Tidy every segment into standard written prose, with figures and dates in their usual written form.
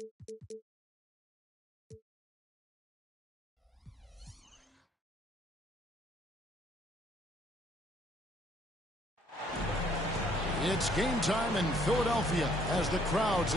It's game time in Philadelphia as the crowds...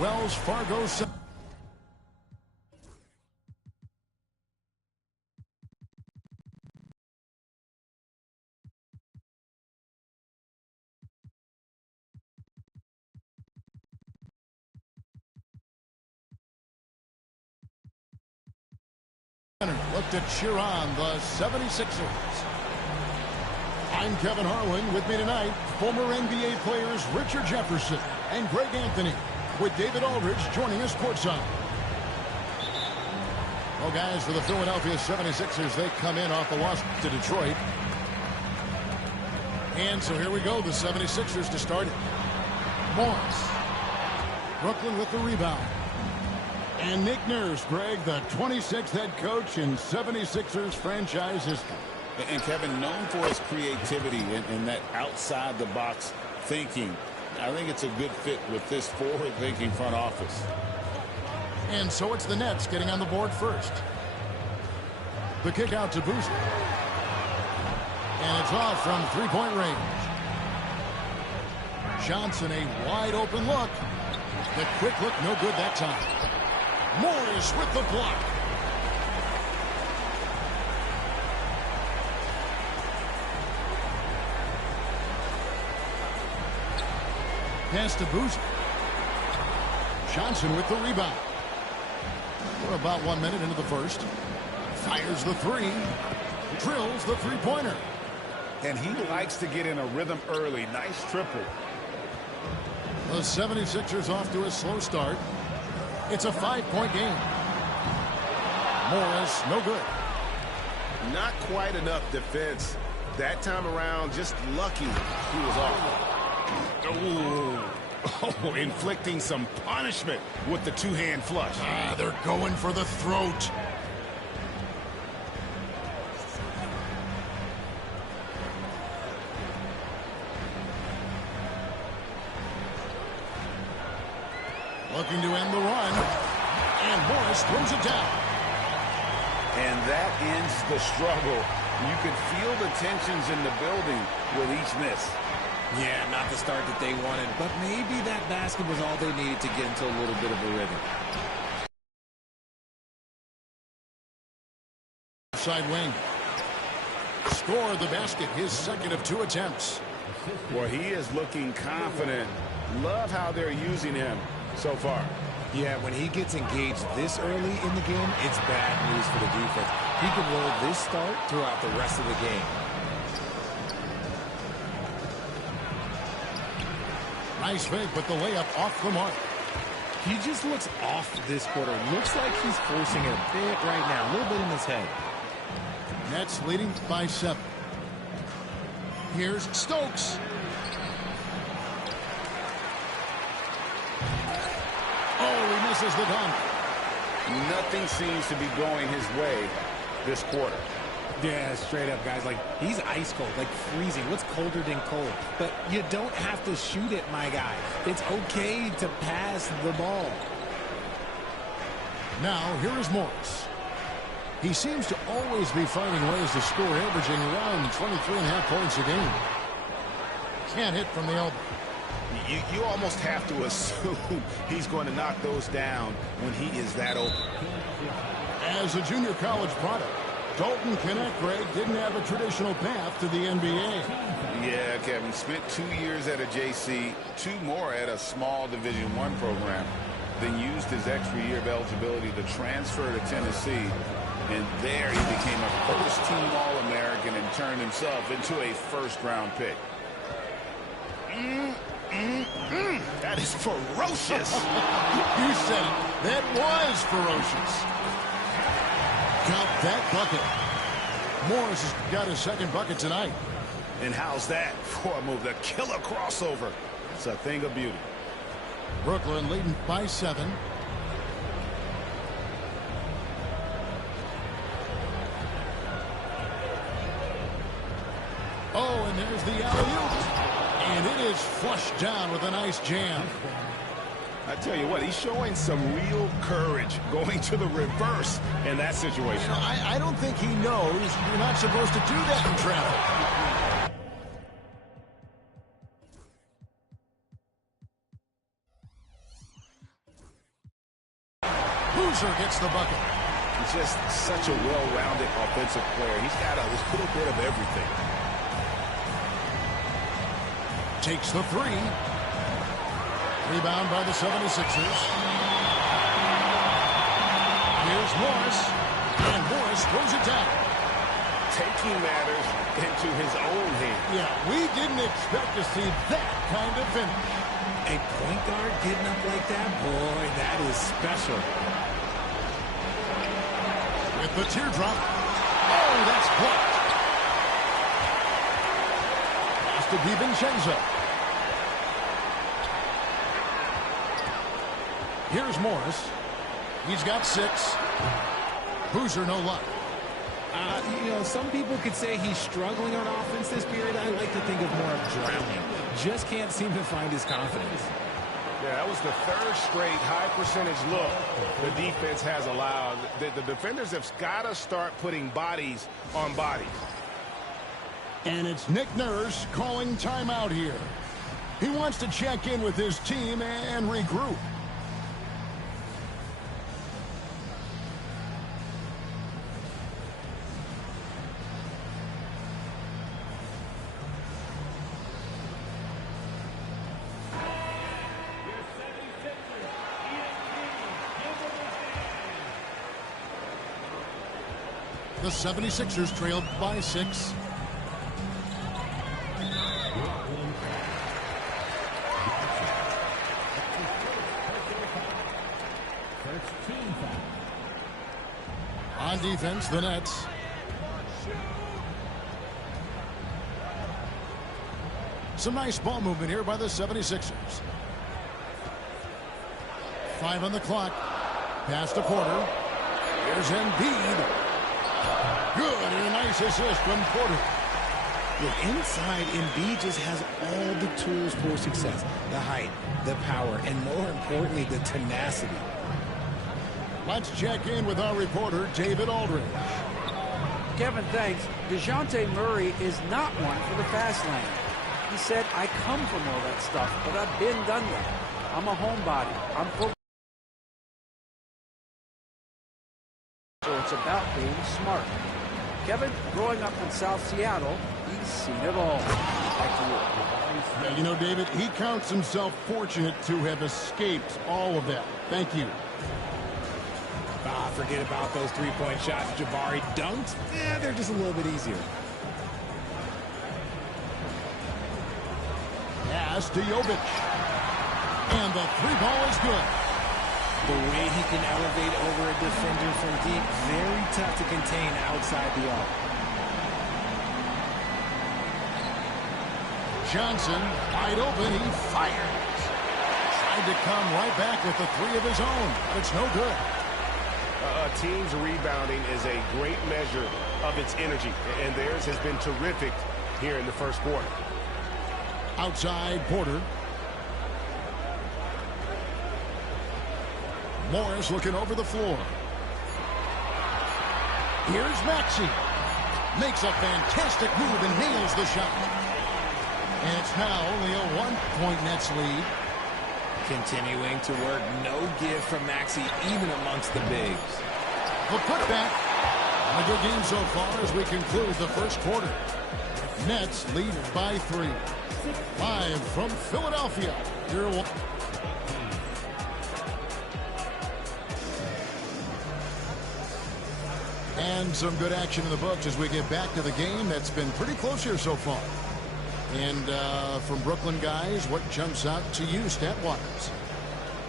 Wells Fargo. Look to cheer on the 76ers. I'm Kevin Harlan. With me tonight, former NBA players Richard Jefferson and Greg Anthony, with David Aldridge joining us courtside. Well, guys, for the Philadelphia 76ers, they come in off the loss to Detroit. And so here we go, the 76ers to start it. Morris. Brooklyn with the rebound. And Nick Nurse, Greg, the 26th head coach in 76ers franchise history. And Kevin, known for his creativity and that outside-the-box thinking. I think it's a good fit with this forward-thinking front office. And so it's the Nets getting on the board first. The kick out to Boozer. And it's off from three-point range. Johnson, a wide-open look. The quick look, no good that time. Morris with the block. Pass to Boozer. Johnson with the rebound. We're about 1 minute into the first. Fires the three. Drills the three-pointer. And he likes to get in a rhythm early. Nice triple. The 76ers off to a slow start. It's a 5-point game. Morris, no good. Not quite enough defense. That time around, just lucky he was off. Oh, inflicting some punishment with the two-hand flush. They're going for the throat. Looking to end the run. And Morris throws it down. And that ends the struggle. You could feel the tensions in the building with each miss. Yeah, not the start that they wanted, but maybe that basket was all they needed to get into a little bit of a rhythm. Side wing. Score the basket, his second of 2 attempts. Well, he is looking confident. Love how they're using him so far. Yeah, when he gets engaged this early in the game, it's bad news for the defense. He can roll this start throughout the rest of the game. Nice fake, but the layup off the mark. He just looks off this quarter. Looks like he's forcing it a bit right now. A little bit in his head. Nets leading by 7. Here's Stokes. Oh, he misses the dunk. Nothing seems to be going his way this quarter. Yeah, straight up, guys. Like, he's ice cold, like freezing. What's colder than cold? But you don't have to shoot it, my guy. It's okay to pass the ball. Now, here is Morris. He seems to always be finding ways to score, averaging around 23.5 points a game. Can't hit from the elbow. You almost have to assume he's going to knock those down when he is that open. As a junior college product, Dalton Knecht, Greg, didn't have a traditional path to the NBA. Yeah, Kevin, spent 2 years at a JC, 2 more at a small Division I program, then used his extra year of eligibility to transfer to Tennessee, and there he became a first-team All-American and turned himself into a first-round pick. That That is ferocious. You said it. That was ferocious. Count that bucket. Morris has got his second bucket tonight. And how's that for a move? The killer crossover. It's a thing of beauty. Brooklyn leading by 7. Oh, and there's the alley-oop. And it is flushed down with a nice jam. I tell you what, he's showing some real courage going to the reverse in that situation. You know, I don't think he knows you're not supposed to do that in traffic. Boozer gets the bucket. He's just such a well-rounded offensive player. He's got a little bit of everything. Takes the 3. Rebound by the 76ers. Here's Morris. And Morris throws it down. Taking matters into his own hand. Yeah, we didn't expect to see that kind of finish. A point guard getting up like that? Boy, that is special. With the teardrop. Oh, that's blocked. Pass to DiVincenzo. Here's Morris. He's got 6. Boozer, no luck. You know, some people could say he's struggling on offense this period. I like to think of more of drowning. Just can't seem to find his confidence. Yeah, that was the 3rd straight high percentage look the defense has allowed. The defenders have got to start putting bodies on bodies. And it's Nick Nurse calling timeout here. He wants to check in with his team and regroup. The 76ers trailed by 6. On defense, the Nets. Some nice ball movement here by the 76ers. 5 on the clock. Pass to Porter. Here's Embiid. Good, and a nice assist from Porter. Look, inside, Embiid just has all the tools for success. The height, the power, and more importantly, the tenacity. Let's check in with our reporter, David Aldridge. Kevin, thanks. DeJounte Murray is not one for the fast lane. He said, I come from all that stuff, but I've been done that. I'm a homebody. I'm full. So it's about being smart. Kevin, growing up in South Seattle, he's seen it all. Back to you. Yeah, you know, David, he counts himself fortunate to have escaped all of that. Thank you. Forget about those three-point shots Jabari dunked. Yeah, they're just a little bit easier. Pass to Jovic. And the 3-ball is good. The way he can elevate over a defender from deep, very tough to contain outside the arc. Johnson, wide open, he fires. Tried to come right back with the 3 of his own, but it's no good. A team's rebounding is a great measure of its energy, and theirs has been terrific here in the first quarter. Outside, Porter. Morris looking over the floor. Here's Maxey. Makes a fantastic move and nails the shot. And it's now only a 1-point Nets lead. Continuing to work, no give from Maxey, even amongst the bigs. The putback. A good game so far as we conclude the first quarter. Nets lead by 3. Live from Philadelphia. Here and some good action in the books as we get back to the game that's been pretty close here so far. And from Brooklyn guys, what jumps out to you stat-wise?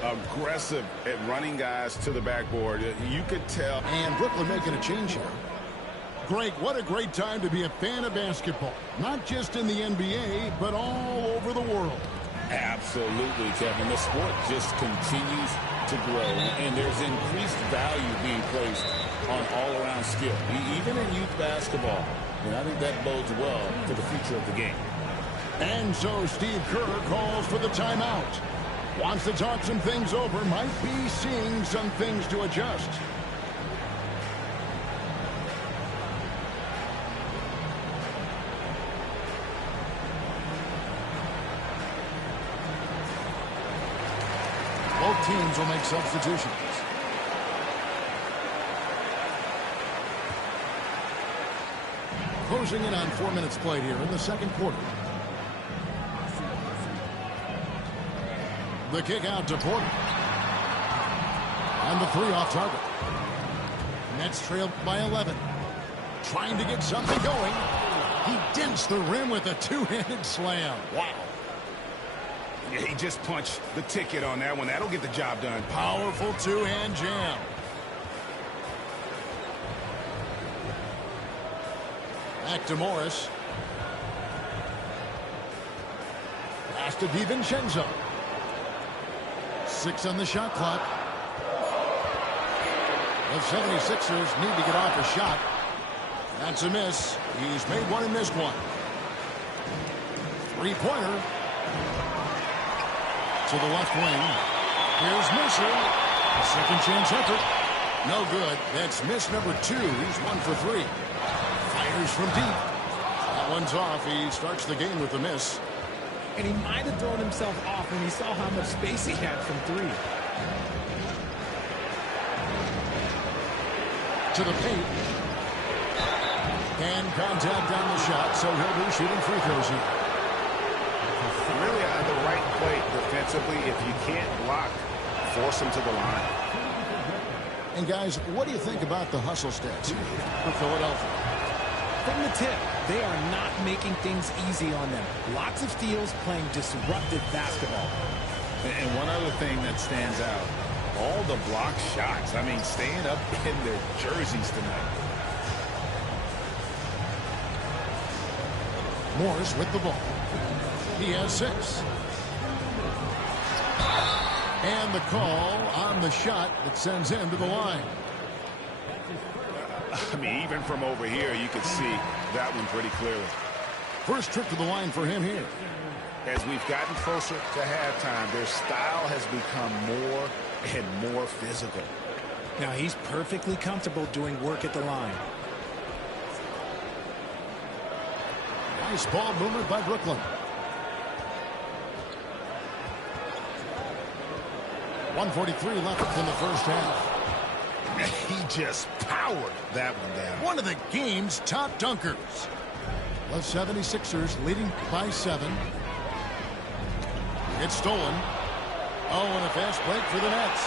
Aggressive at running guys to the backboard. You could tell. And Brooklyn making a change here. Greg, what a great time to be a fan of basketball. Not just in the NBA, but all over the world. Absolutely, Kevin. The sport just continues to grow, and there's increased value being placed on all-around skill, even in youth basketball. And I think that bodes well for the future of the game. And so Steve Kerr calls for the timeout. Wants to talk some things over, might be seeing some things to adjust. Both teams will make substitutions. Closing in on 4 minutes played here in the second quarter. The kick out to Porter. And the three off target. Nets trailed by 11. Trying to get something going. He dents the rim with a two-handed slam. Wow. Yeah, he just punched the ticket on that one. That'll get the job done. Powerful two-hand jam. Back to Morris. Pass to DiVincenzo. 6 on the shot clock. The 76ers need to get off a shot. That's a miss. He's made one and missed one. Three-pointer. To the left wing. Here's Mercer. Second chance effort. No good. That's miss number 2. He's 1 for 3. Fires from deep. That one's off. He starts the game with a miss. And he might have thrown himself off when he saw how much space he had from 3. To the paint. And contact on the shot, so he'll be shooting free throws here. Really on the right plate defensively. If you can't block, force him to the line. And guys, what do you think about the hustle stats here for Philadelphia? From the tip, they are not making things easy on them. Lots of steals, playing disruptive basketball. And one other thing that stands out, all the block shots. I mean, staying up in their jerseys tonight. Morris with the ball. He has 6. And the call on the shot that sends him to the line. I mean, even from over here, you could see that one pretty clearly. First trip to the line for him here. As we've gotten closer to halftime, their style has become more and more physical. Now he's perfectly comfortable doing work at the line. Nice ball movement by Brooklyn. 1:43 left in the first half. He just powered that one down. One of the game's top dunkers. The 76ers leading by 7. It's stolen. Oh, and a fast break for the Nets.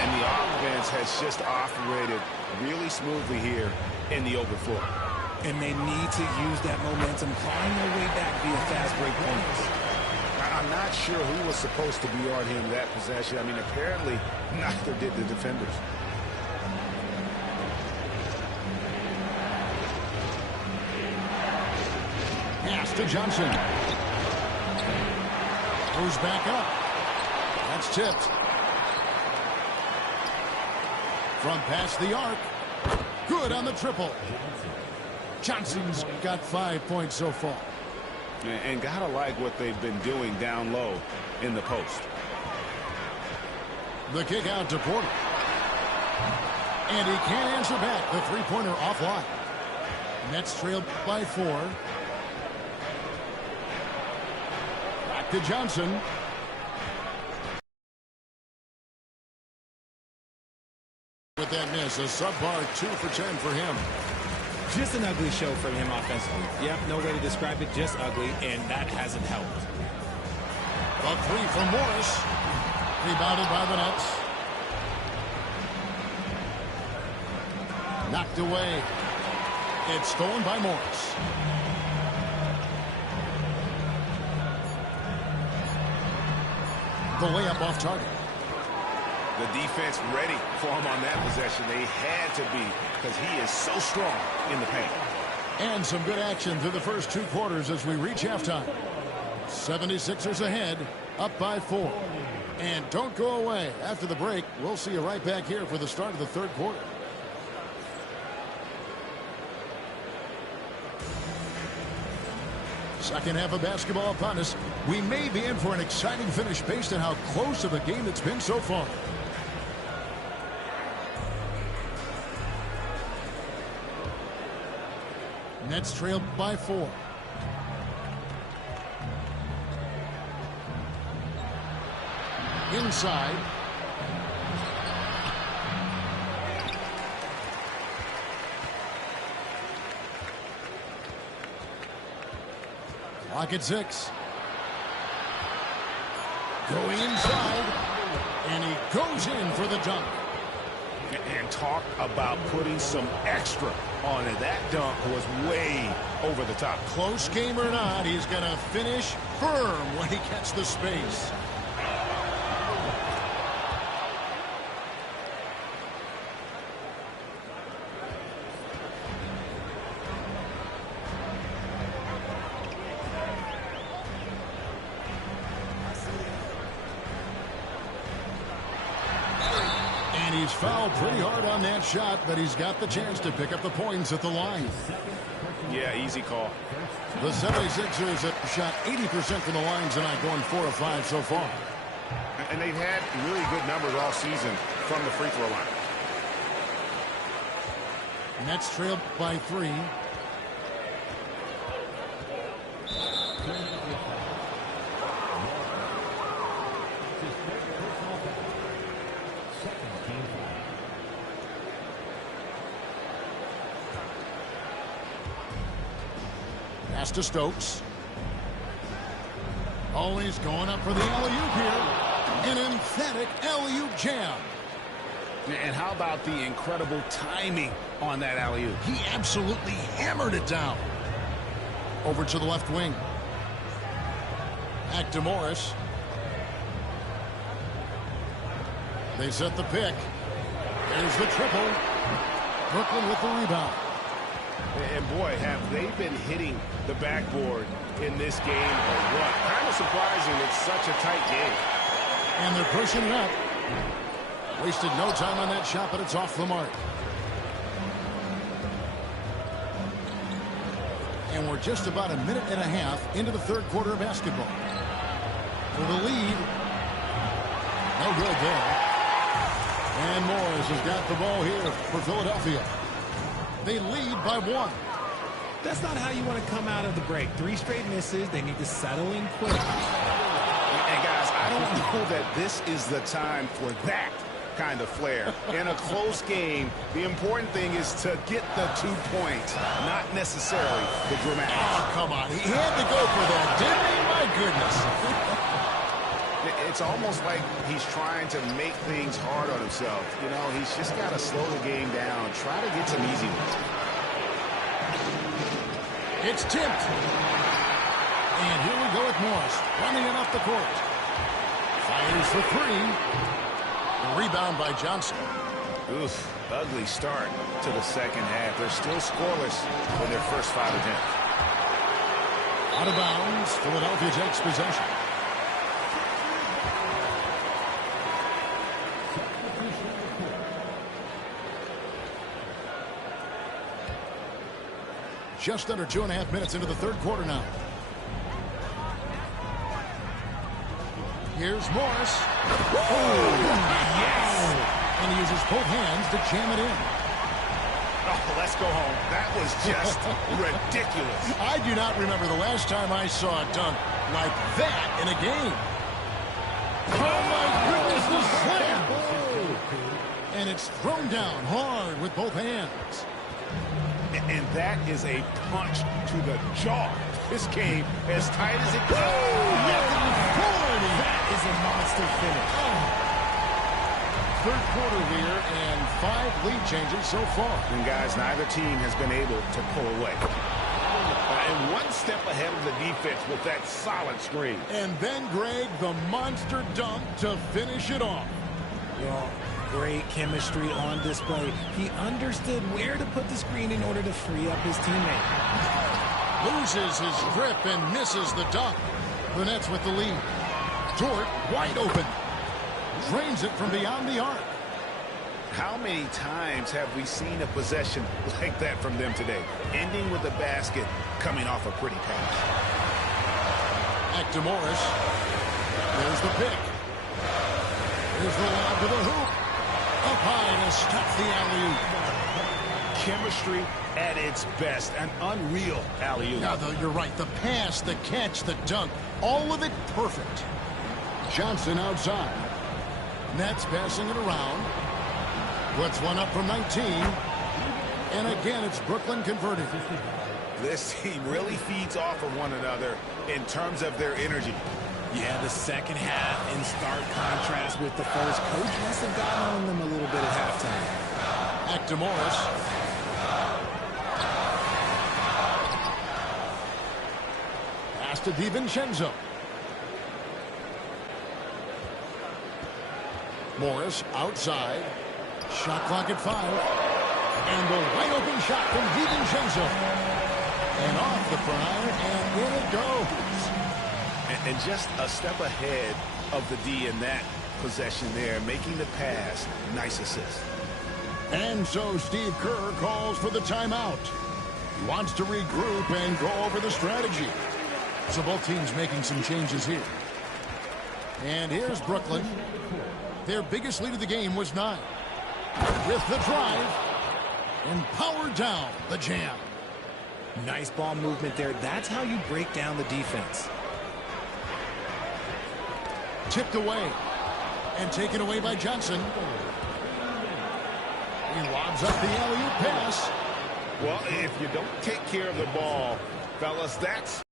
And the offense has just operated really smoothly here in the open floor. And they need to use that momentum, clawing their way back via fast break points. I'm not sure who was supposed to be on him that possession. I mean, apparently neither did the defenders. Pass to Johnson. Goes back up. That's tipped. From past the arc. Good on the triple. Johnson's got 5 points so far. And gotta like what they've been doing down low in the post. The kick out to Porter. And he can't answer back. The three-pointer offline. Nets trailed by 4. Back to Johnson. With that miss, a subpar 2 for 10 for him. Just an ugly show from him offensively. Yep, no way to describe it, just ugly, and that hasn't helped. A 3 from Morris. Rebounded by the Nets. Knocked away. It's stolen by Morris. The layup off target. The defense ready for him on that possession. They had to be because he is so strong in the paint. And some good action through the first 2 quarters as we reach halftime. 76ers ahead, up by 4. And don't go away. After the break, we'll see you right back here for the start of the third quarter. Second half of basketball upon us. We may be in for an exciting finish based on how close of a game it's been so far. Nets trail by 4. Inside. Clock at 6. Going inside. And he goes in for the dunk. And talk about putting some extra on it. That dunk was way over the top. Close game or not, he's going to finish firm when he gets the space. He's fouled pretty hard on that shot, but he's got the chance to pick up the points at the line. Yeah, easy call. The 76ers have shot 80% from the line tonight, going 4 of 5 so far. And they've had really good numbers all season from the free throw line. Nets trailed by 3. Pass to Stokes. Always going up for the alley-oop here. An emphatic alley-oop jam. And how about the incredible timing on that alley-oop? He absolutely hammered it down. Over to the left wing. Back to Morris. They set the pick. There's the triple. Brooklyn with the rebound. And boy, have they been hitting the backboard in this game or what? Kind of surprising it's such a tight game. And they're pushing it up. Wasted no time on that shot, but it's off the mark. And we're just about a minute and a half into the third quarter of basketball. For the lead. No good there. And Morris has got the ball here for Philadelphia. They lead by 1. That's not how you want to come out of the break. 3 straight misses. They need to settle in quick. And guys, I don't know that this is the time for that kind of flair. In a close game, the important thing is to get the 2 points, not necessarily the dramatic. Oh, come on. He had to go for that, didn't he? My goodness. It's almost like he's trying to make things hard on himself. You know, he's just got to slow the game down, try to get some easy ones. It's tipped. And here we go with Morris, running it up the court. Fires for 3. A rebound by Johnson. Oof, ugly start to the second half. They're still scoreless in their first 5 attempts. Out of bounds, Philadelphia takes possession. Just under 2.5 minutes into the third quarter now. Here's Morris. Oh, yes! And he uses both hands to jam it in. Oh, let's go home. That was just ridiculous. I do not remember the last time I saw a dunk like that in a game. Oh, my goodness, the slam! And it's thrown down hard with both hands. And that is a punch to the jaw. This game as tight as it goes. That is a monster finish. Third quarter here and 5 lead changes so far. And guys, neither team has been able to pull away. And one step ahead of the defense with that solid screen. And then, Greg, the monster dunk to finish it off. Well, great chemistry on display. He understood where to put the screen in order to free up his teammate. Loses his grip and misses the dunk. The Nets with the lead. Dort wide open. Drains it from beyond the arc. How many times have we seen a possession like that from them today? Ending with a basket, coming off a pretty pass. Back to Morris. There's the pick. Here's the lob to the hoop. Up high to stop the alley-oop. Chemistry at its best. An unreal alley-oop. Yeah, you're right. The pass, the catch, the dunk. All of it perfect. Johnson outside. Nets passing it around. Puts one up from 19. And again, it's Brooklyn converting. This team really feeds off of one another in terms of their energy. Yeah, the second half in stark contrast with the first. Coach must have gotten on them a little bit at halftime. Back to Morris. Pass to DiVincenzo. Morris outside. Shot clock at 5. And the wide open shot from DiVincenzo. And off the prior, and in it goes. And just a step ahead of the D in that possession there, making the pass. Nice assist. And so Steve Kerr calls for the timeout. He wants to regroup and go over the strategy. So both teams making some changes here. And here's Brooklyn. Their biggest lead of the game was 9. With the drive. And power down the jam. Nice ball movement there. That's how you break down the defense. Tipped away. And taken away by Johnson. He lobs up the alley-oop pass. Well, if you don't take care of the ball, fellas, that's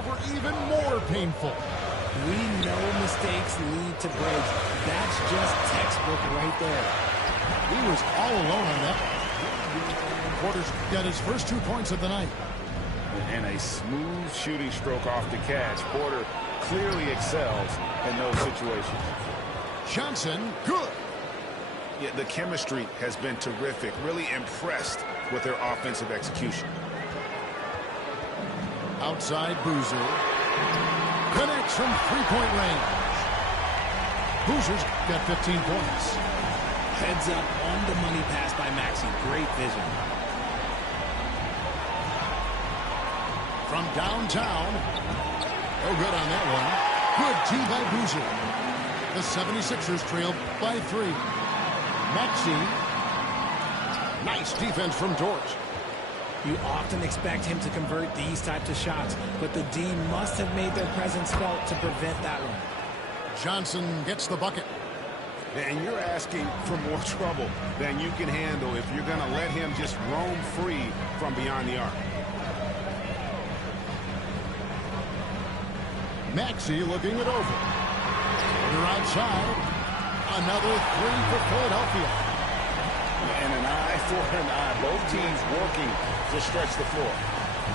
Over even more painful. We know mistakes lead to breaks. That's just textbook right there. He was all alone on that. Porter's got his first 2 points of the night. And a smooth shooting stroke off the catch. Porter clearly excels in those situations. Johnson, good. Yeah, the chemistry has been terrific. Really impressed with their offensive execution. Outside Boozer. Connects from three-point range. Boozer's got 15 points. Heads up on the money pass by Maxey. Great vision. From downtown. Oh, good on that one. Good tee by Boozer. The 76ers trail by 3. Maxey. Nice defense from Dort. You often expect him to convert these types of shots, but the D must have made their presence felt to prevent that one. Johnson gets the bucket. And you're asking for more trouble than you can handle if you're going to let him just roam free from beyond the arc. Maxey looking it over. They're outside. Another 3 for Philadelphia. And an eye for an eye. Both teams working to stretch the floor.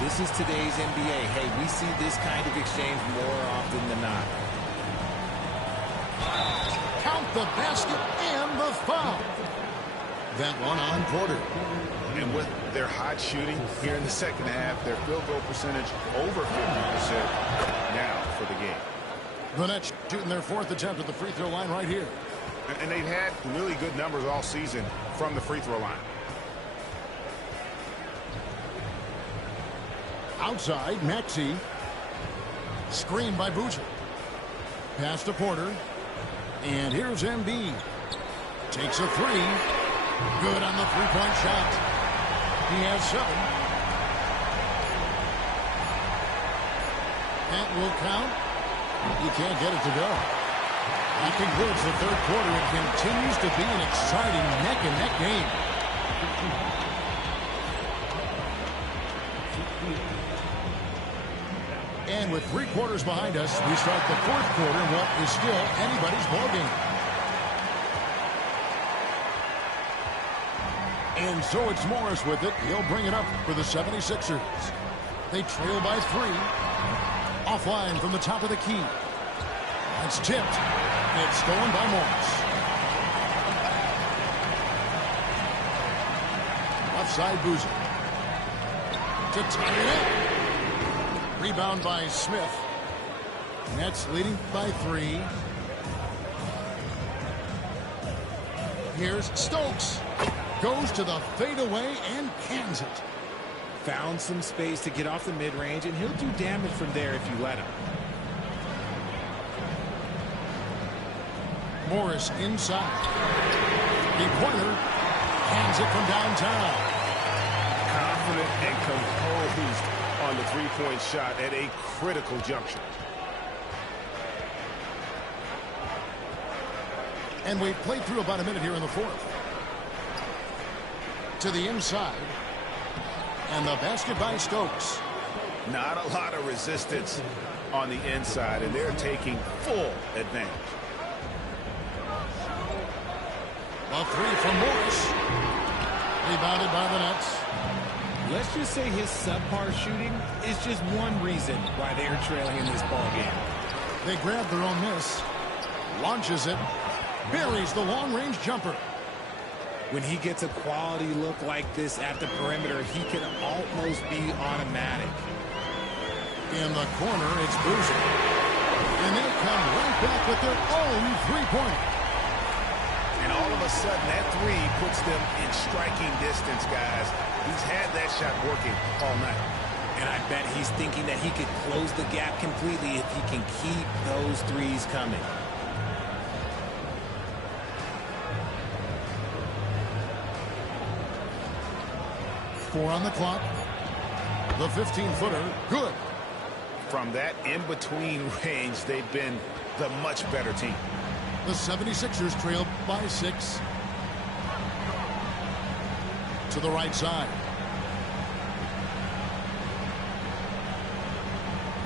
This is today's NBA. Hey, we see this kind of exchange more often than not. Count the basket and the foul. That one on Porter. And with their hot shooting here in the second half, their field goal percentage over 50% now for the game. The Nets shooting their 4th attempt at the free throw line right here. And they've had really good numbers all season from the free throw line. Outside, Maxey. Screen by Boozer. Pass to Porter. And here's Embiid. Takes a 3. Good on the three-point shot. He has 7. That will count. You can't get it to go. That concludes the third quarter. It continues to be an exciting neck-and-neck game. And with 3 quarters behind us, we start the fourth quarter in what is still anybody's ballgame. And so it's Morris with it. He'll bring it up for the 76ers. They trail by 3. Offline from the top of the key. It's tipped. It's stolen by Morris. Left side Boozer. To tie it up. Rebound by Smith. Nets leading by 3. Here's Stokes. Goes to the fadeaway and cans it. Found some space to get off the mid-range, and he'll do damage from there if you let him. Morris inside. The pointer hands it from downtown. Confident and composed on the three-point shot at a critical juncture. And we've played through about a minute here in the fourth. To the inside. And the basket by Stokes. Not a lot of resistance on the inside, and they're taking full advantage. A 3 from Morris. Rebounded by the Nets. Let's just say his subpar shooting is just one reason why they are trailing in this ball game. They grab their own miss. Launches it. Buries the long-range jumper. When he gets a quality look like this at the perimeter, he can almost be automatic. In the corner, it's Boozer. And they come right back with their own three-pointer. And all of a sudden, that 3 puts them in striking distance, guys. He's had that shot working all night. And I bet he's thinking that he could close the gap completely if he can keep those 3s coming. Four on the clock. The 15-footer, good. From that in-between range, they've been the much better team. The 76ers trail by 6. To the right side.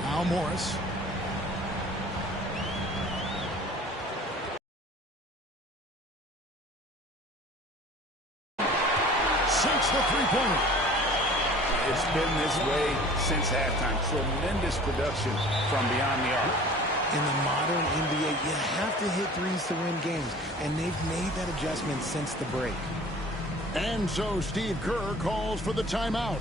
Now Morris. Sinks the three-pointer. It's been this way since halftime. Tremendous production from beyond the arc. In the modern NBA, you have to hit 3s to win games, and they've made that adjustment since the break. And so Steve Kerr calls for the timeout.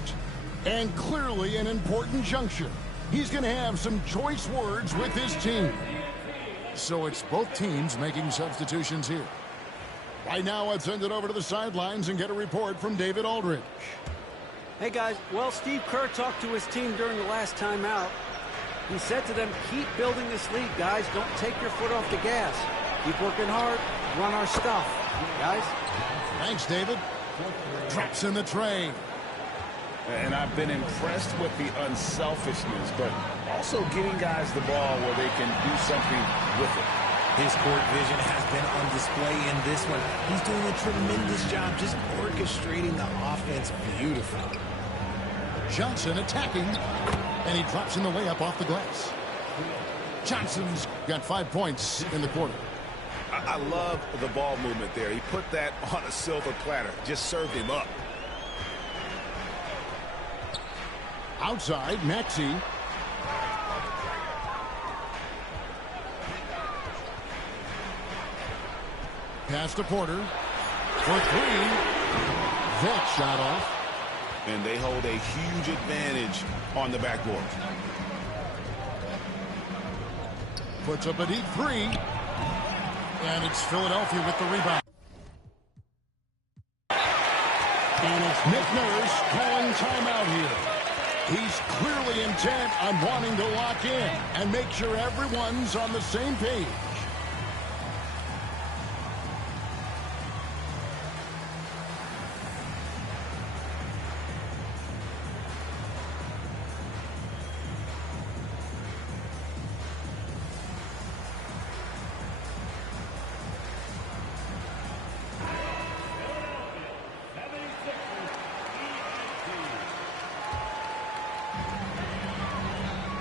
And clearly an important juncture. He's going to have some choice words with his team. So it's both teams making substitutions here. Right now, let's send it over to the sidelines and get a report from David Aldridge. Hey, guys. Well, Steve Kerr talked to his team during the last timeout. He said to them, keep building this lead, guys. Don't take your foot off the gas. Keep working hard. Run our stuff. Guys? Thanks, David. Drops in the tray. And I've been impressed with the unselfishness, but also getting guys the ball where they can do something with it. His court vision has been on display in this one. He's doing a tremendous job just orchestrating the offense beautifully. Johnson attacking, and he drops in the layup off the glass. Johnson's got 5 points in the quarter. I love the ball movement there. He put that on a silver platter. Just served him up. Outside, Maxey. Pass to Porter. For 3. That shot off. And they hold a huge advantage on the backboard. Puts up a deep 3. And it's Philadelphia with the rebound. And it's Nick Nurse calling timeout here. He's clearly intent on wanting to lock in and make sure everyone's on the same page.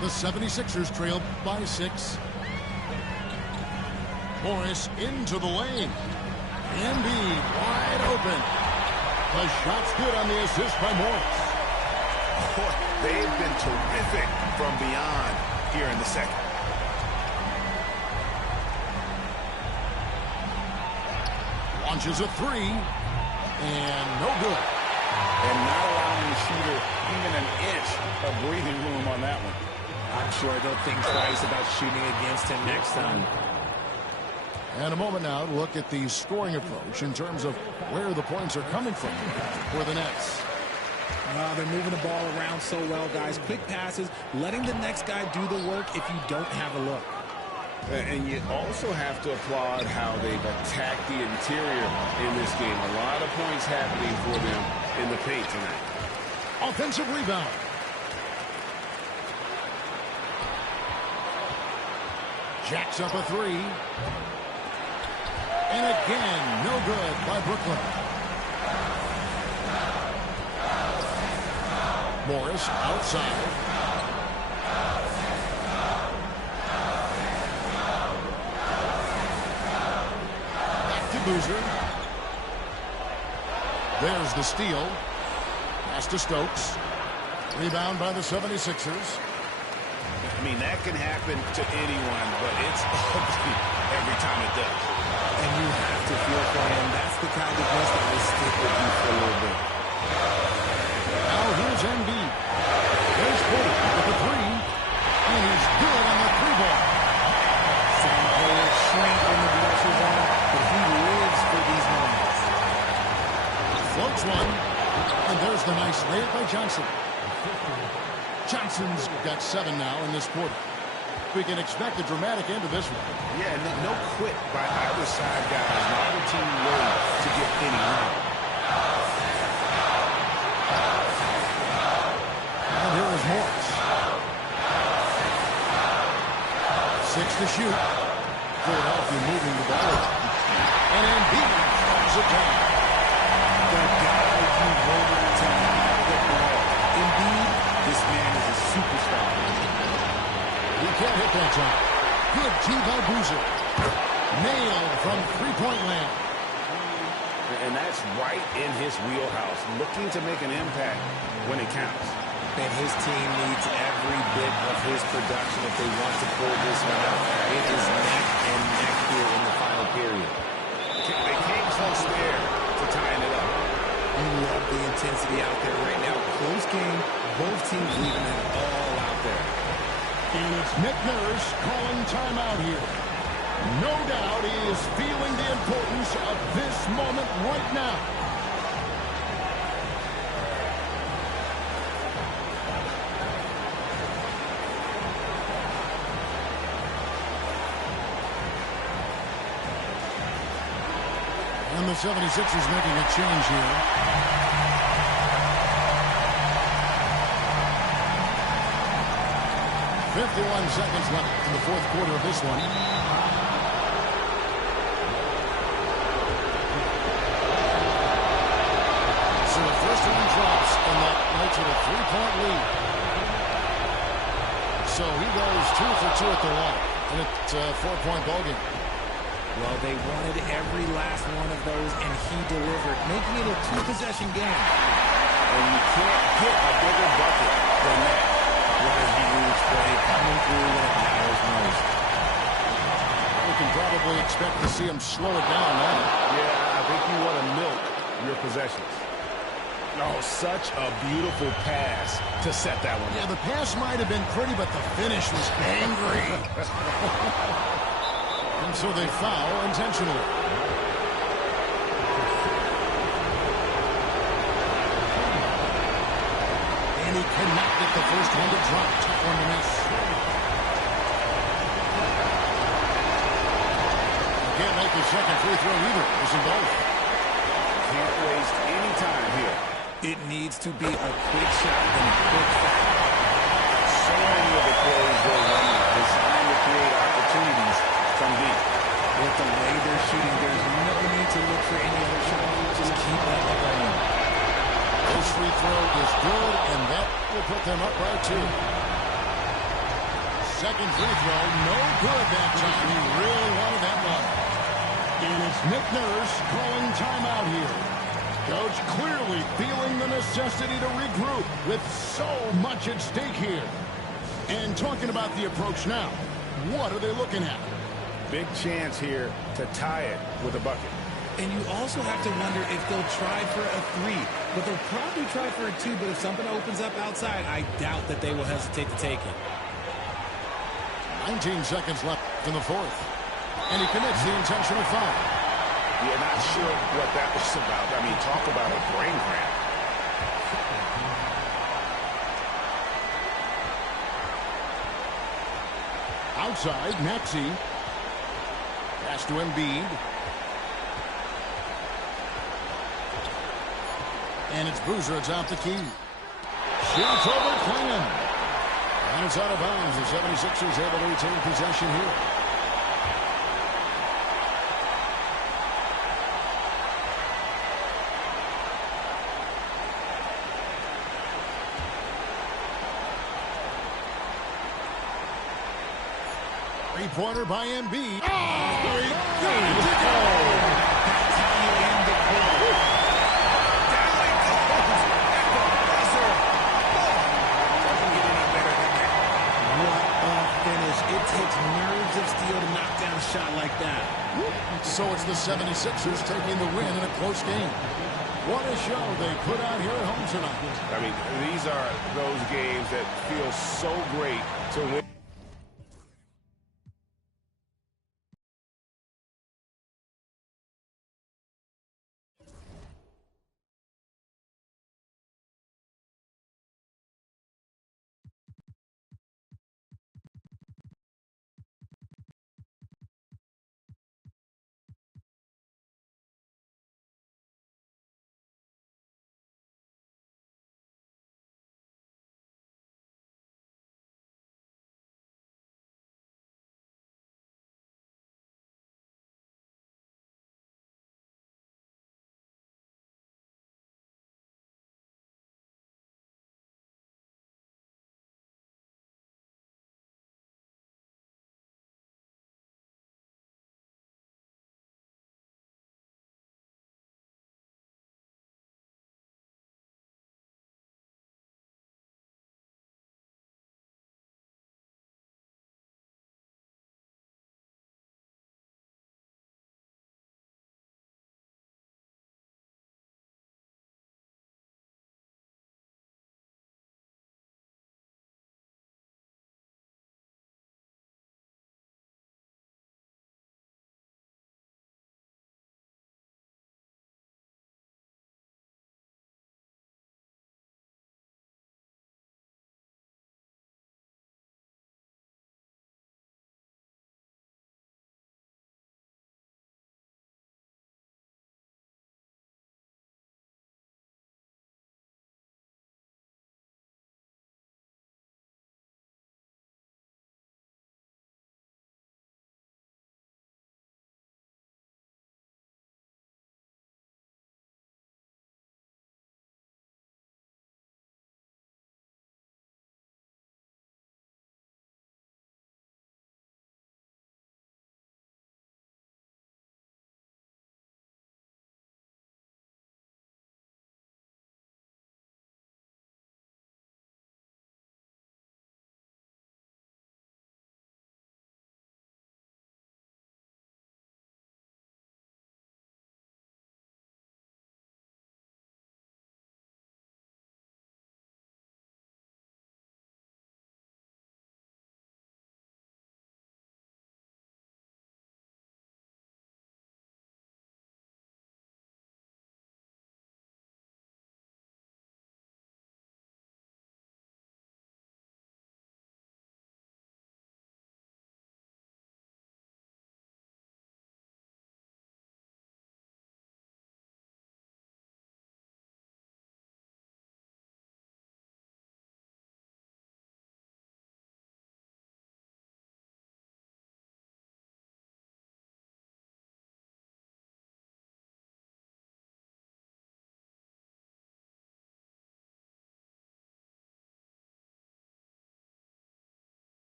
The 76ers trail by 6. Morris into the lane. Embiid wide open. The shot's good on the assist by Morris. Boy, they've been terrific from beyond here in the second. Launches a three, and no good. And not allowing the shooter even an inch of breathing room on that one. I'm sure they'll think twice about shooting against him next time. And a moment now to look at the scoring approach in terms of where the points are coming from for the Nets. They're moving the ball around so well, guys. Quick passes, letting the next guy do the work if you don't have a look. And you also have to applaud how they've attacked the interior in this game. A lot of points happening for them in the paint tonight. Offensive rebound. Jacks up a three. And again, no good by Brooklyn. Morris outside. Back to Boozer. There's the steal. Pass to Stokes. Rebound by the 76ers. I mean, that can happen to anyone, but it's ugly every time it does. And you have to feel for him. That's the kind of miss that will stick with you for a little bit. Now here's Embiid. There's Porter with the three. And he's good on the three ball. Some players shrink when the pressure's on, but he lives for these moments. Floats one. And there's the nice layup by Johnson. Johnson's got 7 now in this quarter. We can expect a dramatic end to this one. Yeah, no quit by either side, guys. Neither team ready to get any run. And here is Morris. 6 to shoot. Philadelphia moving the ball. And Embiid throws it down. The guy you wanted to have the ball. Embiid, this man is a superstar. He can't hit that time. Good G by Boozer. Nailed from three-point land. And that's right in his wheelhouse, looking to make an impact when it counts. And his team needs every bit of his production if they want to pull this one out. It is neck and neck here in the final period. They came close there to tying it up. You love the intensity out there right now. Close game, both teams leaving it all out there. And it's Nick Nurse calling timeout here. No doubt he is feeling the importance of this moment right now. And the 76ers making a change here. 51 seconds left in the fourth quarter of this one. So the first one drops, and that makes it a three-point lead. So he goes 2 for 2 at the line, and it's a 4-point ball game. Well, they wanted every last one of those, and he delivered, making it a two-possession game. And you can't get a bigger bucket than that. What a huge play coming through when it matters most. We can probably expect to see him slow it down now. Yeah, I think you want to milk your possessions. Oh, such a beautiful pass to set that one Yeah, up. the pass might have been pretty, but the finish was angry. And so they foul intentionally. And he cannot get the first one to drop. Tough one to miss. Can't make the second free throw either. Missing both. Can't waste any time here. It needs to be a quick shot and a quick foul. So many of the plays they're running are designed to create opportunities from deep. With the way they're shooting, there's no need to look for any other shot. Just keep letting it rain. This free throw is good, and that will put them up by 2. Second free throw, no good that time. He really wanted that one. And it's Nick Nurse calling timeout here. Coach clearly feeling the necessity to regroup with so much at stake here. And talking about the approach now, what are they looking at? Big chance here to tie it with a bucket. And you also have to wonder if they'll try for a 3. But they'll probably try for a 2. But if something opens up outside, I doubt that they will hesitate to take it. 19 seconds left in the fourth. And he commits the intentional foul. Yeah, not sure what that was about. I mean, talk about a brain cramp. Outside, Maxey. Pass to Embiid. And it's Boozer. It's out the key. Shoots over Klingon. And it's out of bounds. The 76ers able to retain possession here. Three-pointer by Embiid. Oh, he got it to go. That's how you end the quarter. Down it goes at the buzzer. Doesn't get any better than that. What a finish. It takes nerves of steel to knock down a shot like that. So it's the 76ers taking the win in a close game. What a show they put out here at home tonight. I mean, these are those games that feel so great to win.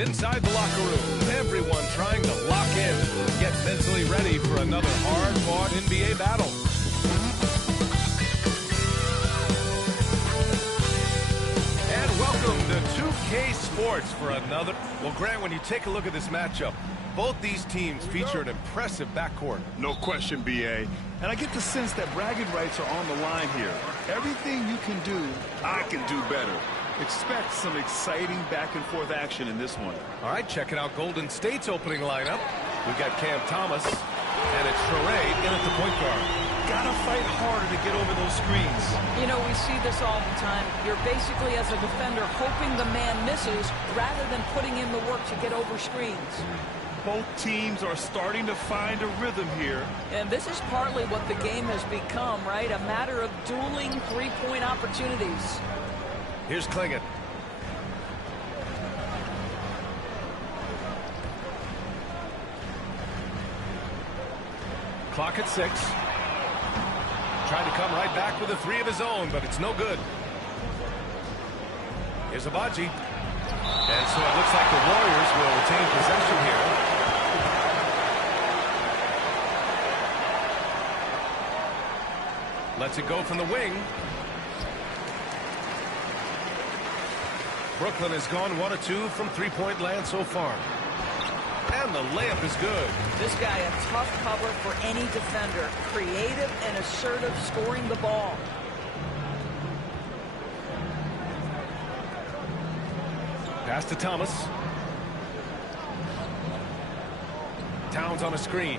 Inside the locker room, everyone trying to lock in, get mentally ready for another hard-fought NBA battle. And welcome to 2K Sports for another. Well, Grant, when you take a look at this matchup, both these teams feature an impressive backcourt. No question, B.A. And I get the sense that bragging rights are on the line here. Everything you can do, I can do better. Expect some exciting back-and-forth action in this one. All right, checking out Golden State's opening lineup. We've got Cam Thomas, and it's Traore in at the point guard. Gotta fight harder to get over those screens. You know, we see this all the time. You're basically, as a defender, hoping the man misses rather than putting in the work to get over screens. Both teams are starting to find a rhythm here. And this is partly what the game has become, right? A matter of dueling three-point opportunities. Here's Clingan. Clock at 6. Trying to come right back with a three of his own, but it's no good. Here's Abaji. And so it looks like the Warriors will retain possession here. Lets it go from the wing. Brooklyn has gone 1 of 2 from three-point land so far. And the layup is good. This guy a tough cover for any defender. Creative and assertive scoring the ball. Pass to Thomas. Towns on a screen.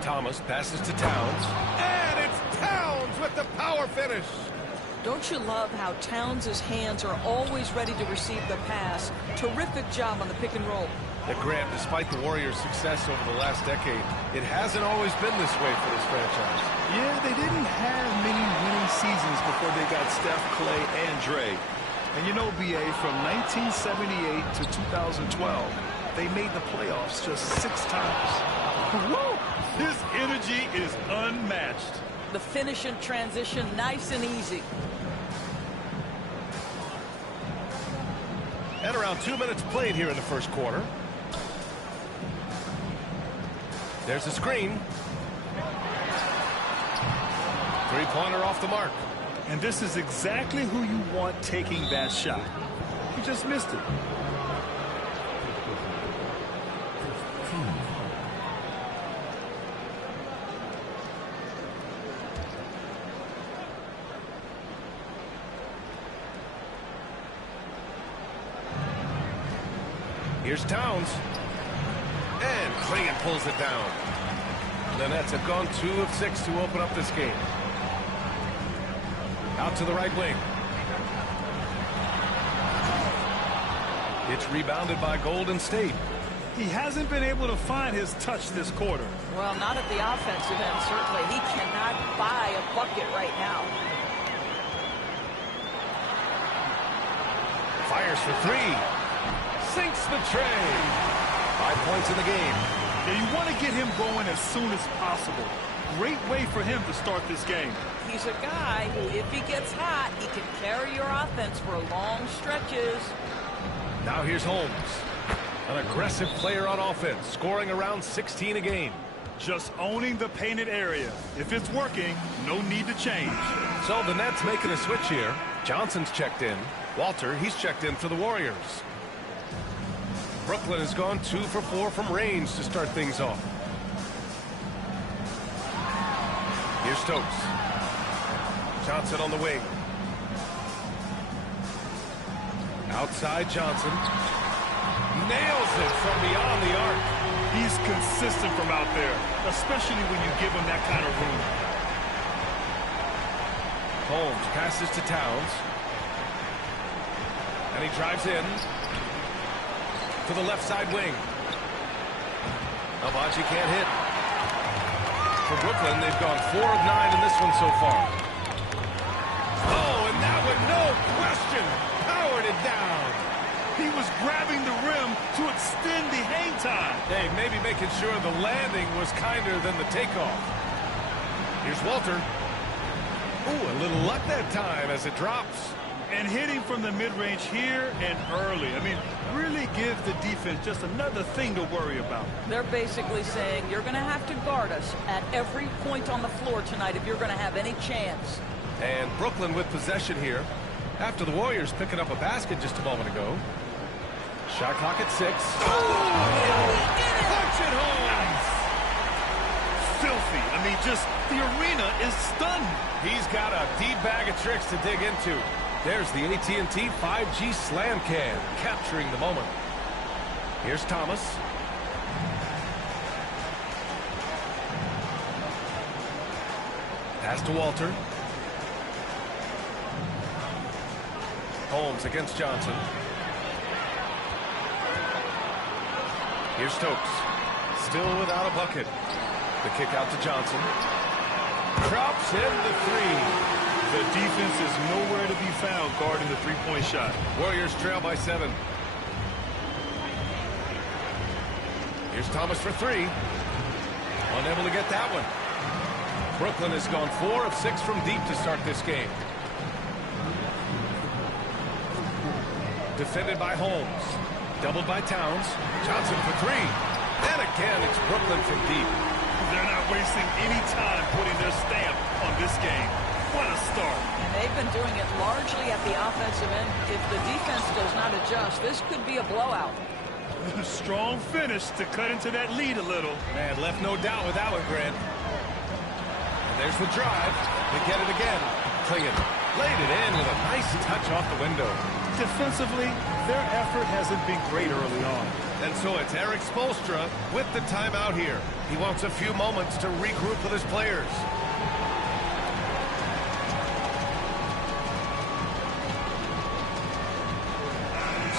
Thomas passes to Towns. And it's Towns with the power finish. Don't you love how Towns' hands are always ready to receive the pass? Terrific job on the pick and roll. But Grant, despite the Warriors' success over the last decade, it hasn't always been this way for this franchise. Yeah, they didn't have many winning seasons before they got Steph, Clay, and Dre. And you know, B.A., from 1978 to 2012, they made the playoffs just 6 times. Woo! This energy is unmatched. The finish and transition, nice and easy. And around 2 minutes played here in the first quarter. There's a screen. Three-pointer off the mark. And this is exactly who you want taking that shot. He just missed it. Here's Towns. And Clingan pulls it down. The Nets have gone 2 of 6 to open up this game. Out to the right wing. It's rebounded by Golden State. He hasn't been able to find his touch this quarter. Well, not at the offensive end, certainly. He cannot buy a bucket right now. Fires for 3. Sinks the tray. 5 points in the game. Yeah, you want to get him going as soon as possible. Great way for him to start this game. He's a guy who, if he gets hot, he can carry your offense for long stretches. Now here's Holmes. An aggressive player on offense, scoring around 16 a game. Just owning the painted area. If it's working, no need to change. So the Nets making a switch here. Johnson's checked in. Walter, he's checked in for the Warriors. Brooklyn has gone 2 for 4 from range to start things off. Here's Stokes. Johnson on the wing. Outside Johnson. Nails it from beyond the arc. He's consistent from out there, especially when you give him that kind of room. Holmes passes to Towns. And he drives in to the left side wing. Abaji can't hit. For Brooklyn, they've gone 4 of 9 in this one so far. Oh, and that one, no question, powered it down. He was grabbing the rim to extend the hang time. Hey, maybe making sure the landing was kinder than the takeoff. Here's Walter. Ooh, a little luck that time as it drops. And hitting from the mid-range here and early. I mean, really give the defense just another thing to worry about. They're basically saying you're going to have to guard us at every point on the floor tonight if you're going to have any chance. And Brooklyn with possession here after the Warriors picking up a basket just a moment ago. Shot clock at 6. Punch it home. Nice. Filthy. I mean, just the arena is stunned. He's got a deep bag of tricks to dig into. There's the AT&T 5G Slam Can, capturing the moment. Here's Thomas. Pass to Walter. Holmes against Johnson. Here's Stokes. Still without a bucket. The kick out to Johnson. Drops in the 3. The defense is nowhere to be found guarding the three-point shot. Warriors trail by 7. Here's Thomas for 3. Unable to get that one. Brooklyn has gone 4 of 6 from deep to start this game. Defended by Holmes. Doubled by Towns. Johnson for 3. And again, it's Brooklyn from deep. They're not wasting any time putting their stamp on this game. What a start. And they've been doing it largely at the offensive end. If the defense does not adjust, this could be a blowout. Strong finish to cut into that lead a little. Man, left no doubt with that one, Grant. And there's the drive. They get it again. Clingan laid it in with a nice touch off the window. Defensively, their effort hasn't been great early on. And so it's Eric Spoelstra with the timeout here. He wants a few moments to regroup with his players.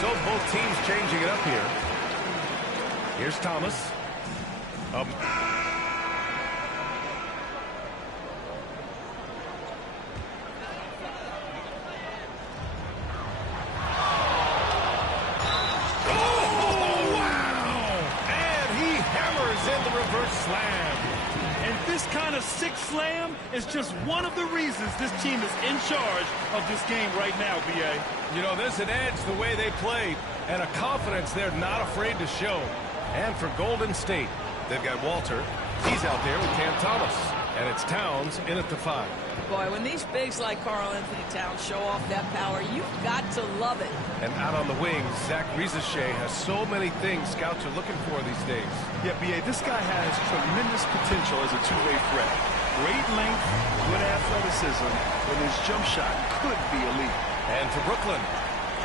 So both teams changing it up here. Here's Thomas. Slam is just one of the reasons this team is in charge of this game right now, B.A. You know, there's an edge the way they played and a confidence they're not afraid to show. And for Golden State, they've got Walter. He's out there with Cam Thomas. And it's Towns in at the 5. Boy, when these bigs like Karl-Anthony Towns show off that power, you've got to love it. And out on the wings, Zach Rizachet has so many things scouts are looking for these days. Yeah, B.A., this guy has tremendous potential as a two-way threat. Great length, good athleticism, and his jump shot could be elite. And for Brooklyn,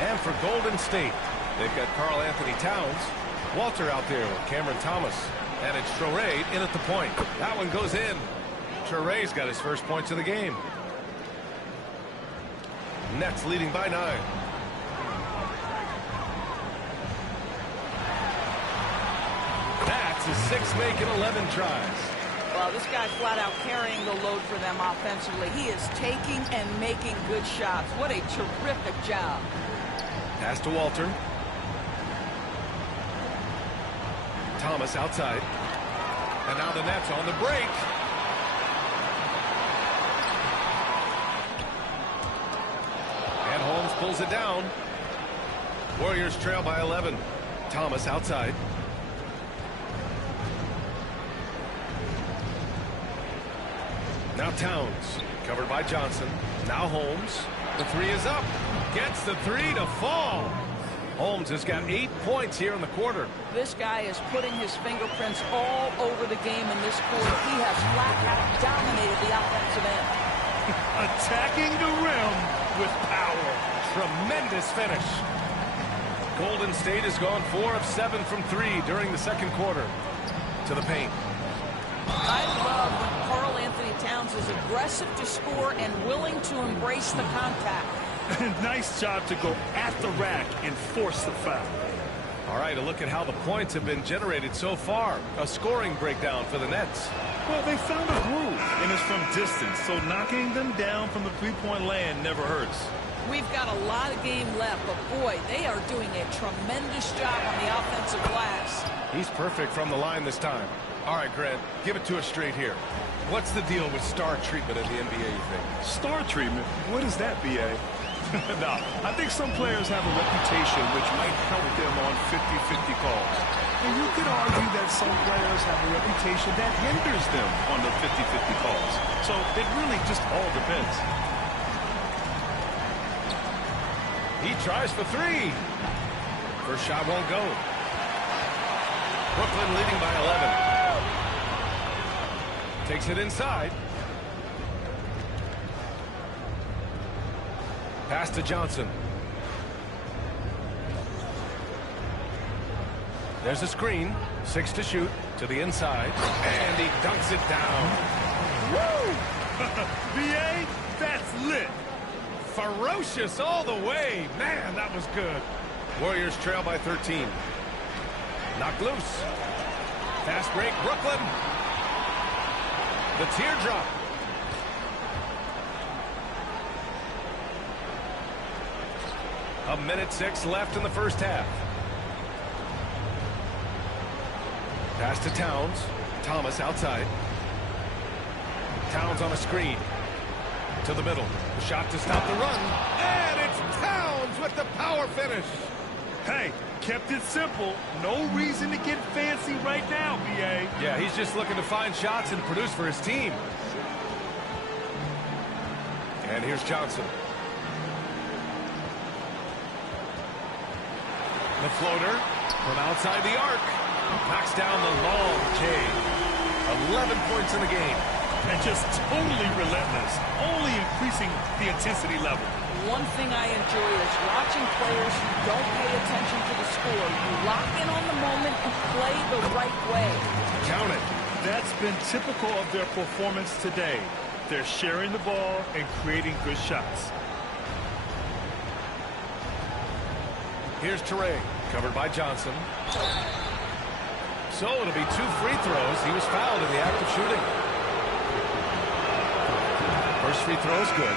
and for Golden State, they've got Karl-Anthony Towns, Walter out there with Cameron Thomas, and it's Traore in at the point. That one goes in. Traore's got his first points of the game. Nets leading by 9. That's his 6th make in 11 tries. Well, this guy's flat out carrying the load for them offensively. He is taking and making good shots. What a terrific job. Pass to Walter. Thomas outside. And now the Nets on the break. And Holmes pulls it down. Warriors trail by 11. Thomas outside. Now Towns, covered by Johnson. Now Holmes. The 3 is up. Gets the 3 to fall. Holmes has got 8 points here in the quarter. This guy is putting his fingerprints all over the game in this quarter. He has flat out dominated the offensive end. Attacking the rim with power. Tremendous finish. Golden State has gone 4 of 7 from 3 during the second quarter. To the paint. I love when Karl-Anthony Towns is aggressive to score and willing to embrace the contact. Nice job to go at the rack and force the foul. All right, a look at how the points have been generated so far. A scoring breakdown for the Nets. Well, they found a groove, and it's from distance, so knocking them down from the three-point land never hurts. We've got a lot of game left, but boy, they are doing a tremendous job on the offensive glass. He's perfect from the line this time. All right, Grant, give it to us straight here. What's the deal with star treatment in the NBA, you think? Star treatment? What is that, B.A.? No, I think some players have a reputation which might help them on 50-50 calls. And you could argue that some players have a reputation that hinders them on the 50-50 calls. So it really just all depends. He tries for three. First shot won't go. Brooklyn leading by 11. Takes it inside. Pass to Johnson. There's a screen. 6 to shoot. To the inside. And he dunks it down. Woo! VA, that's lit. Ferocious all the way. Man, that was good. Warriors trail by 13. Knocked loose. Fast break, Brooklyn. The teardrop. A minute 6 left in the first half. Pass to Towns. Thomas outside. Towns on a screen. To the middle. The shot to stop the run. And it's Towns with the power finish. Hey, kept it simple. No reason to get fancy right now, BA. Yeah, he's just looking to find shots and produce for his team. And here's Johnson. The floater from outside the arc. Knocks down the long J. 11 points in the game. And just totally relentless. Only increasing the intensity level. One thing I enjoy is watching players who don't pay attention to the score. You lock in on the moment and play the right way. Count it. That's been typical of their performance today. They're sharing the ball and creating good shots. Here's Teray, covered by Johnson. So it'll be 2 free throws. He was fouled in the act of shooting. First free throw is good.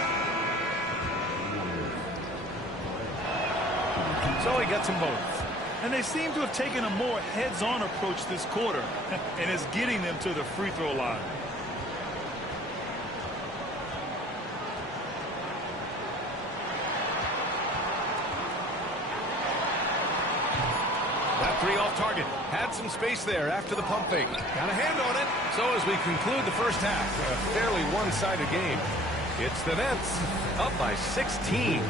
So he gets them both. And they seem to have taken a more heads-on approach this quarter, and it's getting them to the free throw line. That 3 off target. Had some space there after the pump fake. Got a hand on it. So as we conclude the first half, a fairly one-sided game. It's the Nets up by 16.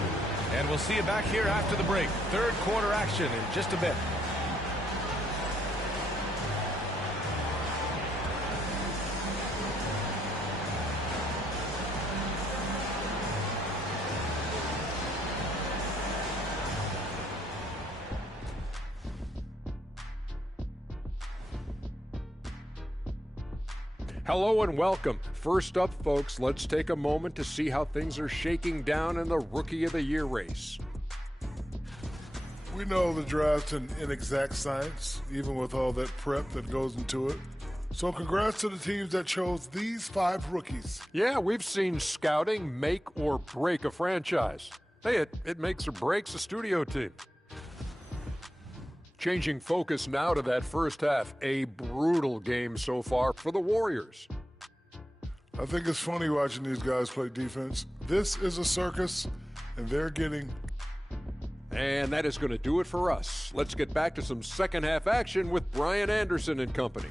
And we'll see you back here after the break. Third quarter action in just a bit. Hello and welcome. First up, folks, let's take a moment to see how things are shaking down in the Rookie of the Year race. We know the draft's an inexact science, even with all that prep that goes into it. So congrats to the teams that chose these 5 rookies. Yeah, we've seen scouting make or break a franchise. Hey, it makes or breaks a studio team. Changing focus now to that first half. A brutal game so far for the Warriors. I think it's funny watching these guys play defense. This is a circus, and they're getting... And that is going to do it for us. Let's get back to some second half action with Brian Anderson and company.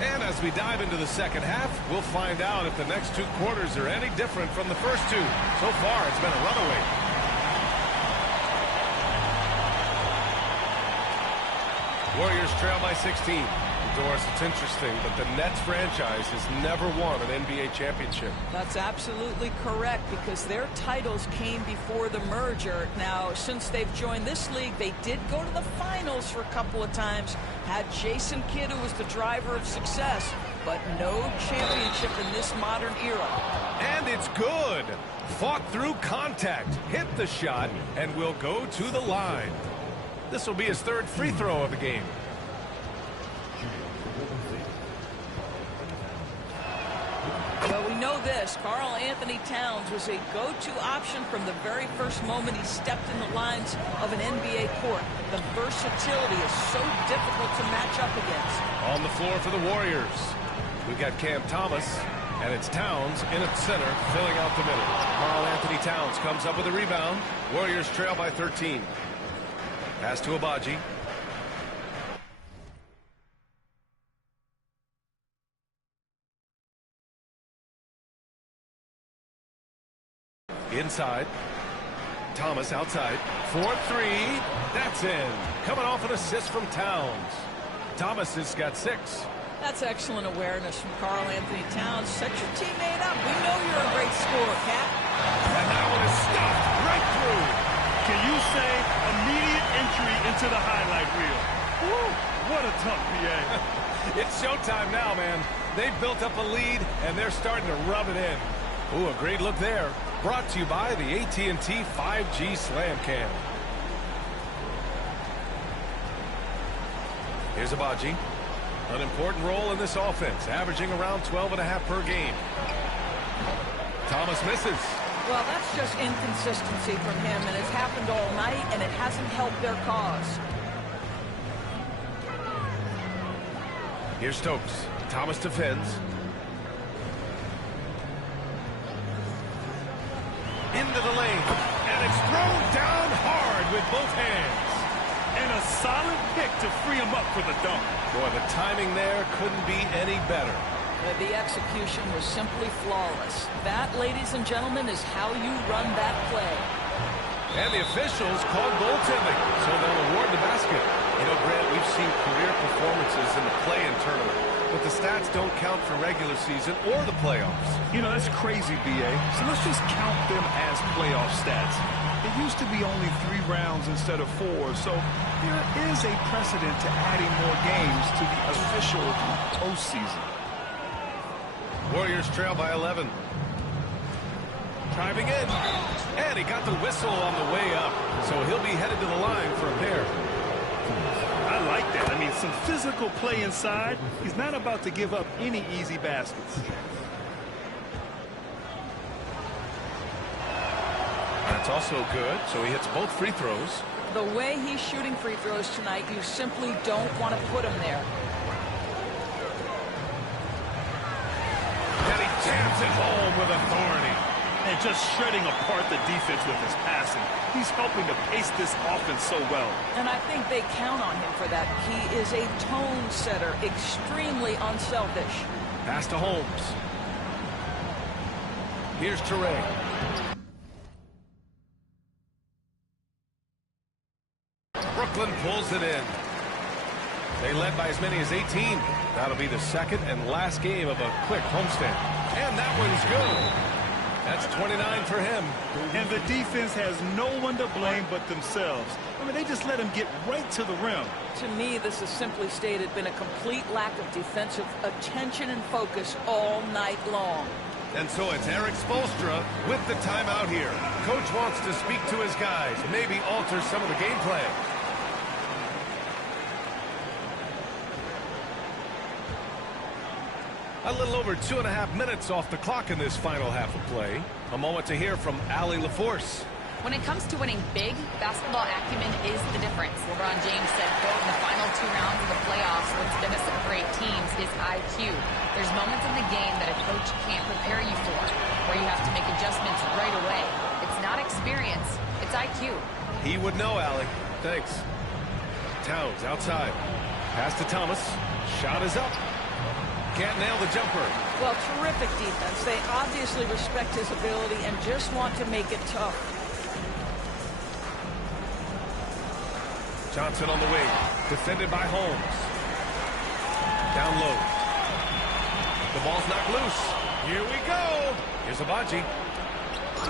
And as we dive into the second half, we'll find out if the next 2 quarters are any different from the first 2. So far, it's been a runaway. Warriors trail by 16. Doris, it's interesting, but the Nets franchise has never won an NBA championship. That's absolutely correct, because their titles came before the merger. Now, since they've joined this league, they did go to the finals for a couple of times, had Jason Kidd, who was the driver of success, but no championship in this modern era. And it's good. Fought through contact, hit the shot, and will go to the line. This will be his 3rd free throw of the game. Well, Well, we know this. Karl Anthony Towns was a go-to option from the very first moment he stepped in the lines of an NBA court. The versatility is so difficult to match up against. On the floor for the Warriors, we've got Cam Thomas, and it's Towns in at center, filling out the middle. Karl Anthony Towns comes up with a rebound. Warriors trail by 13. Pass to Agbaji. Inside. Thomas outside. 4-3. That's in. Coming off an assist from Towns. Thomas has got 6. That's excellent awareness from Karl Anthony Towns. Set your teammate up. We know you're a great scorer, Cap. And that one is stuffed right through. Can you say immediate entry into the highlight reel? Woo, what a tough PA. It's showtime now, man. They've built up a lead, and they're starting to rub it in. Ooh, a great look there. Brought to you by the AT&T 5G Slam Cam. Here's Agbaji. An important role in this offense, averaging around 12.5 per game. Thomas misses. Well, that's just inconsistency from him, and it's happened all night, and it hasn't helped their cause. Here's Stokes. Thomas defends. Into the lane, and it's thrown down hard with both hands. And a solid pick to free him up for the dunk. Boy, the timing there couldn't be any better. The execution was simply flawless. That, ladies and gentlemen, is how you run that play. And the officials called goaltending, so they'll award the basket. You know, Grant, we've seen career performances in the play-in tournament, but the stats don't count for regular season or the playoffs. You know, that's crazy, BA. So let's just count them as playoff stats. It used to be only 3 rounds instead of 4, so there is a precedent to adding more games to the official postseason. Warriors trail by 11. Driving in, and he got the whistle on the way up, so he'll be headed to the line for a pair. I like that. I mean, some physical play inside. He's not about to give up any easy baskets. That's also good, so he hits both free throws. The way he's shooting free throws tonight, you simply don't want to put him there. And he jams it home with authority. And just shredding apart the defense with his passing. He's helping to pace this offense so well. And I think they count on him for that. He is a tone setter, extremely unselfish. Pass to Holmes. Here's Toure. Brooklyn pulls it in. They led by as many as 18. That'll be the second and last game of a quick homestand. And that one's good. That's 29 for him. And the defense has no one to blame but themselves. I mean, they just let him get right to the rim. To me, this has simply stated been a complete lack of defensive attention and focus all night long. And so it's Eric Spoelstra with the timeout here. Coach wants to speak to his guys, maybe alter some of the game plan. A little over 2.5 minutes off the clock in this final half of play. A moment to hear from Allie LaForce. When it comes to winning big, basketball acumen is the difference. LeBron James said, quote, in the final 2 rounds of the playoffs, what's going to separate teams is IQ. There's moments in the game that a coach can't prepare you for, where you have to make adjustments right away. It's not experience, it's IQ. He would know, Allie. Thanks. Towns outside. Pass to Thomas. Shot is up. Can't nail the jumper. Well, terrific defense. They obviously respect his ability and just want to make it tough. Johnson on the wing. Defended by Holmes. Down low. The ball's knocked loose. Here we go. Here's Agbaji.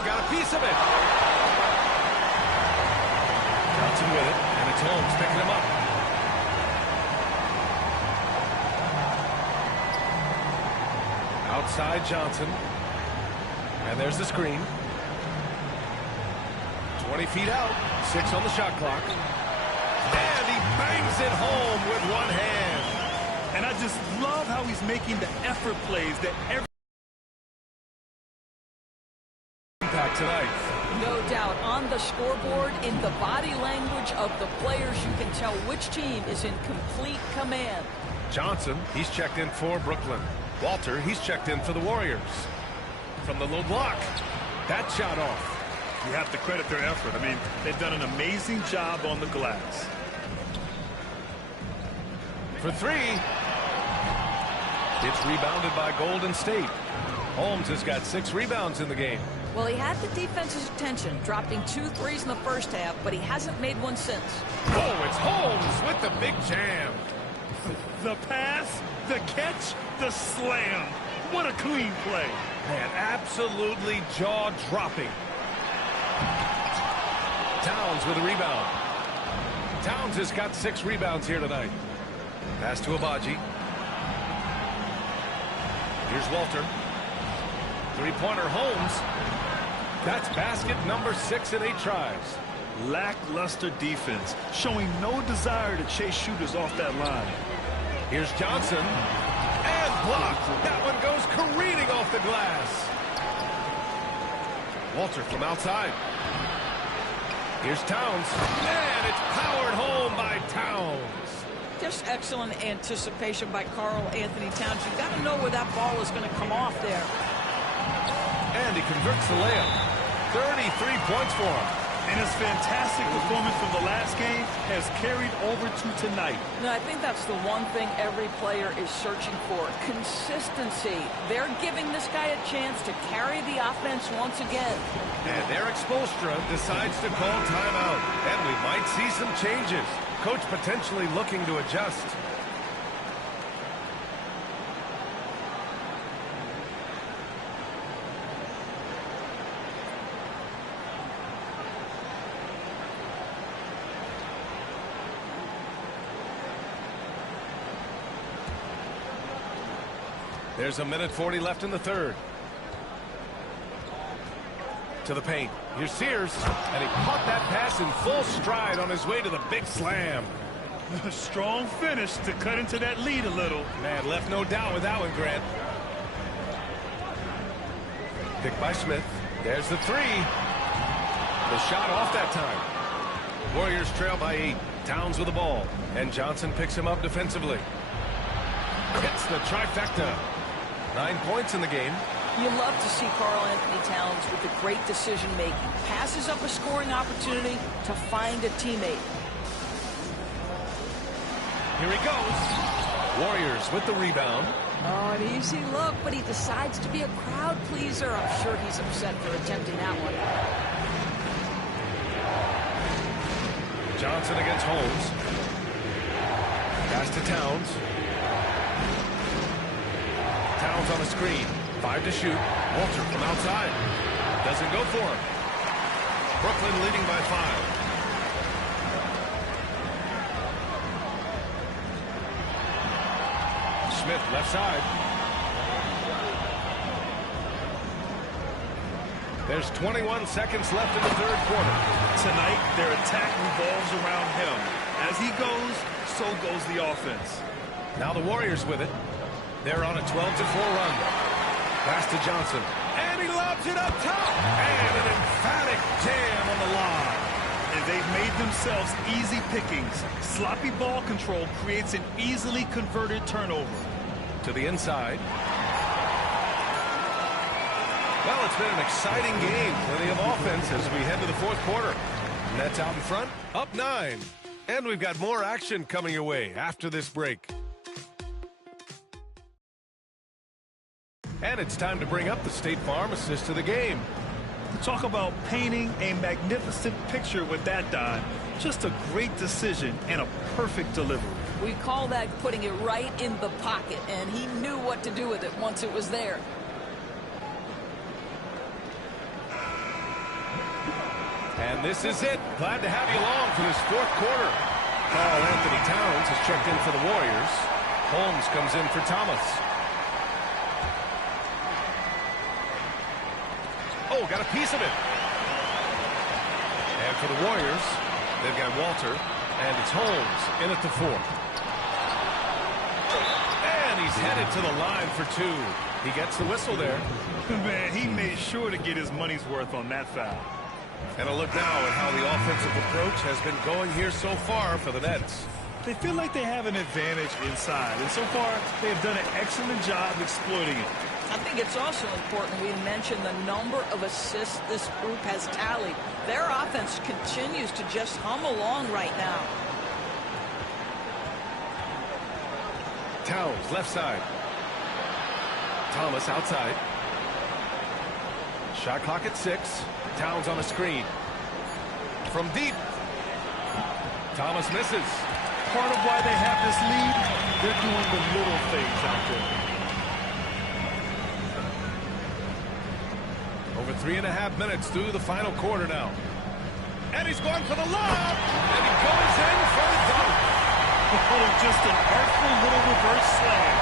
Got a piece of it. Johnson with it, and it's Holmes picking him up. Outside Johnson. And there's the screen. 20 feet out. 6 on the shot clock. And he bangs it home with one hand. And I just love how he's making the effort plays that every impact tonight. No doubt. On the scoreboard, in the body language of the players, you can tell which team is in complete command. Johnson, he's checked in for Brooklyn. Walter, he's checked in for the Warriors. From the low block, that shot off. You have to credit their effort. I mean, they've done an amazing job on the glass. For three. It's rebounded by Golden State. Holmes has got 6 rebounds in the game. Well, he had the defense's attention, dropping 2 threes in the first half, but he hasn't made one since. Oh, it's Holmes with the big jam. The pass, the catch, the slam. What a clean play. Man, absolutely jaw-dropping. Towns with a rebound. Towns has got 6 rebounds here tonight. Pass to Abaji. Here's Walter. Three-pointer Holmes. That's basket number 6 in 8 tries. Lackluster defense, showing no desire to chase shooters off that line. Here's Johnson. And blocked. That one goes careening off the glass. Walter from outside. Here's Towns. And it's powered home by Towns. Just excellent anticipation by Karl Anthony Towns. You've got to know where that ball is going to come off there. And he converts the layup. 33 points for him. And his fantastic performance from the last game has carried over to tonight. No, I think that's the one thing every player is searching for. Consistency. They're giving this guy a chance to carry the offense once again. And Eric Spoelstra decides to call timeout. And we might see some changes. Coach potentially looking to adjust. There's a minute 40 left in the third. To the paint. Here's Sears. And he caught that pass in full stride on his way to the big slam. A strong finish to cut into that lead a little. Man, left no doubt with that one, Grant. Picked by Smith. There's the three. The shot off that time. Warriors trail by 8. Towns with the ball. And Johnson picks him up defensively. Hits the trifecta. 9 points in the game. You love to see Karl Anthony Towns with the great decision-making. Passes up a scoring opportunity to find a teammate. Here he goes. Warriors with the rebound. Oh, an easy look, but he decides to be a crowd pleaser. I'm sure he's upset for attempting that one. Johnson against Holmes. Pass to Towns. Towns on the screen. 5 to shoot. Walter from outside. Doesn't go for him. Brooklyn leading by 5. Smith left side. There's 21 seconds left in the third quarter. Tonight, their attack revolves around him. As he goes, so goes the offense. Now the Warriors with it. They're on a 12-4 run. Pass to Johnson. And he lobs it up top. And an emphatic jam on the lob. And they've made themselves easy pickings. Sloppy ball control creates an easily converted turnover. To the inside. Well, it's been an exciting game. Plenty of offense as we head to the fourth quarter. Nets out in front, up 9. And we've got more action coming your way after this break. And it's time to bring up the State Farm assist of the game. Talk about painting a magnificent picture with that dime. Just a great decision and a perfect delivery. We call that putting it right in the pocket, and he knew what to do with it once it was there. And this is it. Glad to have you along for this fourth quarter. Karl Anthony Towns has checked in for the Warriors. Holmes comes in for Thomas. Oh, got a piece of it. And for the Warriors, they've got Walter, and it's Holmes in at the 4. And he He's headed to the line for 2. He gets the whistle there. Man, he made sure to get his money's worth on that foul. And a look now at how the offensive approach has been going here so far for the Nets. They feel like they have an advantage inside, and so far they have done an excellent job exploiting it. I think it's also important we mention the number of assists this group has tallied. Their offense continues to just hum along right now. Towns, left side. Thomas outside. Shot clock at 6. Towns on a screen. From deep. Thomas misses. Part of why they have this lead, they're doing the little things out there. Over 3.5 minutes through the final quarter now. And he's going for the lob. And he goes in for the dunk. Oh, just an artful little reverse slam.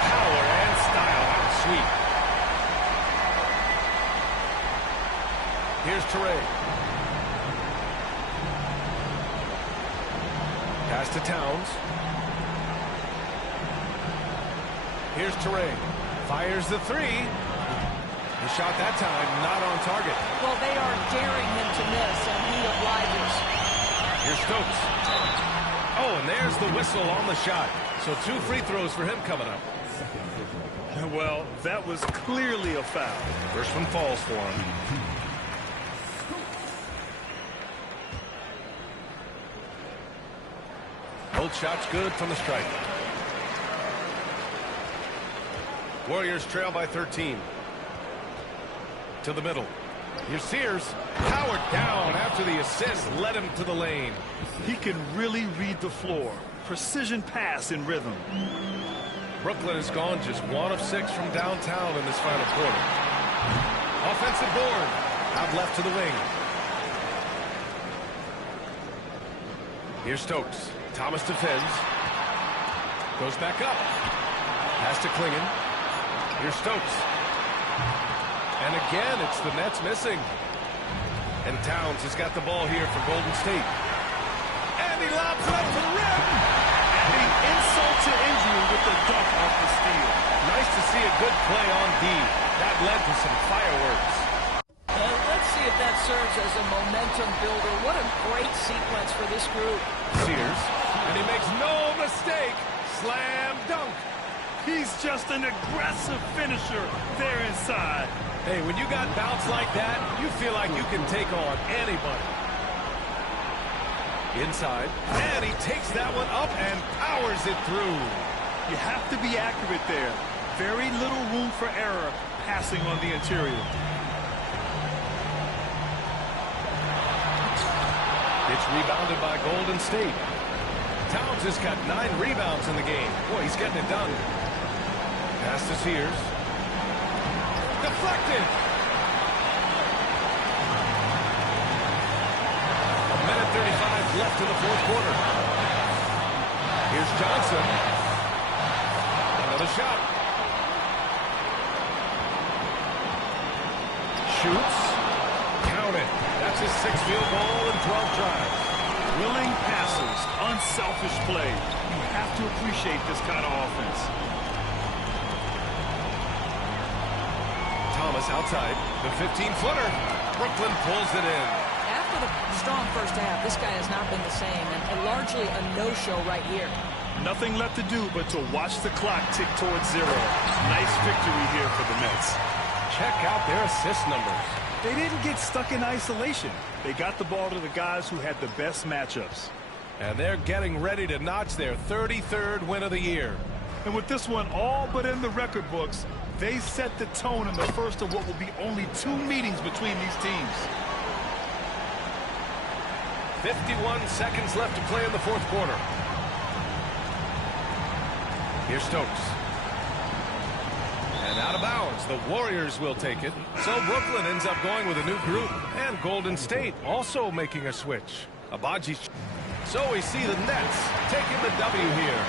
Power and style. Sweet. Here's Teray. Pass to Towns. Here's Teray. Fires the 3. The shot that time not on target. Well, they are daring him to miss, and he obliges. Here's Stokes. Oh, and there's the whistle on the shot. So 2 free throws for him coming up. Well, that was clearly a foul. First one falls for him. Both shots good from the stripe. Warriors trail by 13. To the middle. Here's Sears. Powered down after the assist led him to the lane. He can really read the floor. Precision pass in rhythm. Brooklyn has gone just 1 of 6 from downtown in this final quarter. Offensive board. Out left to the wing. Here's Stokes. Thomas defends. Goes back up. Pass to Klingon. Here's Stokes. And again, it's the Nets missing. And Towns has got the ball here for Golden State. And he lobs it up for the rim. Adding insult to injury with the dunk off the steal. Nice to see a good play on D. That led to some fireworks. Let's see if that serves as a momentum builder. What a great sequence for this group. Sears. And he makes no mistake. Slam dunk. He's just an aggressive finisher there inside. Hey, when you got bounce like that, you feel like you can take on anybody. Inside. And he takes that one up and powers it through. You have to be accurate there. Very little room for error passing on the interior. It's rebounded by Golden State. Towns has got 9 rebounds in the game. Boy, he's getting it done. Pass to Sears. Deflected. A minute 35 left in the fourth quarter. Here's Johnson. Another shot. Shoots. Count it. That's his 6th field goal in 12 tries. Willing passes, unselfish play. You have to appreciate this kind of offense. Thomas outside. The 15-footer. Brooklyn pulls it in. After the strong first half, this guy has not been the same, and largely a no-show right here. Nothing left to do but to watch the clock tick towards 0. Nice victory here for the Nets. Check out their assist numbers. They didn't get stuck in isolation. They got the ball to the guys who had the best matchups. And they're getting ready to notch their 33rd win of the year. And with this one all but in the record books, they set the tone in the first of what will be only 2 meetings between these teams. 51 seconds left to play in the fourth quarter. Here's Stokes. And out of bounds, the Warriors will take it. So Brooklyn ends up going with a new group. And Golden State also making a switch. Abaji. So we see the Nets taking the W here.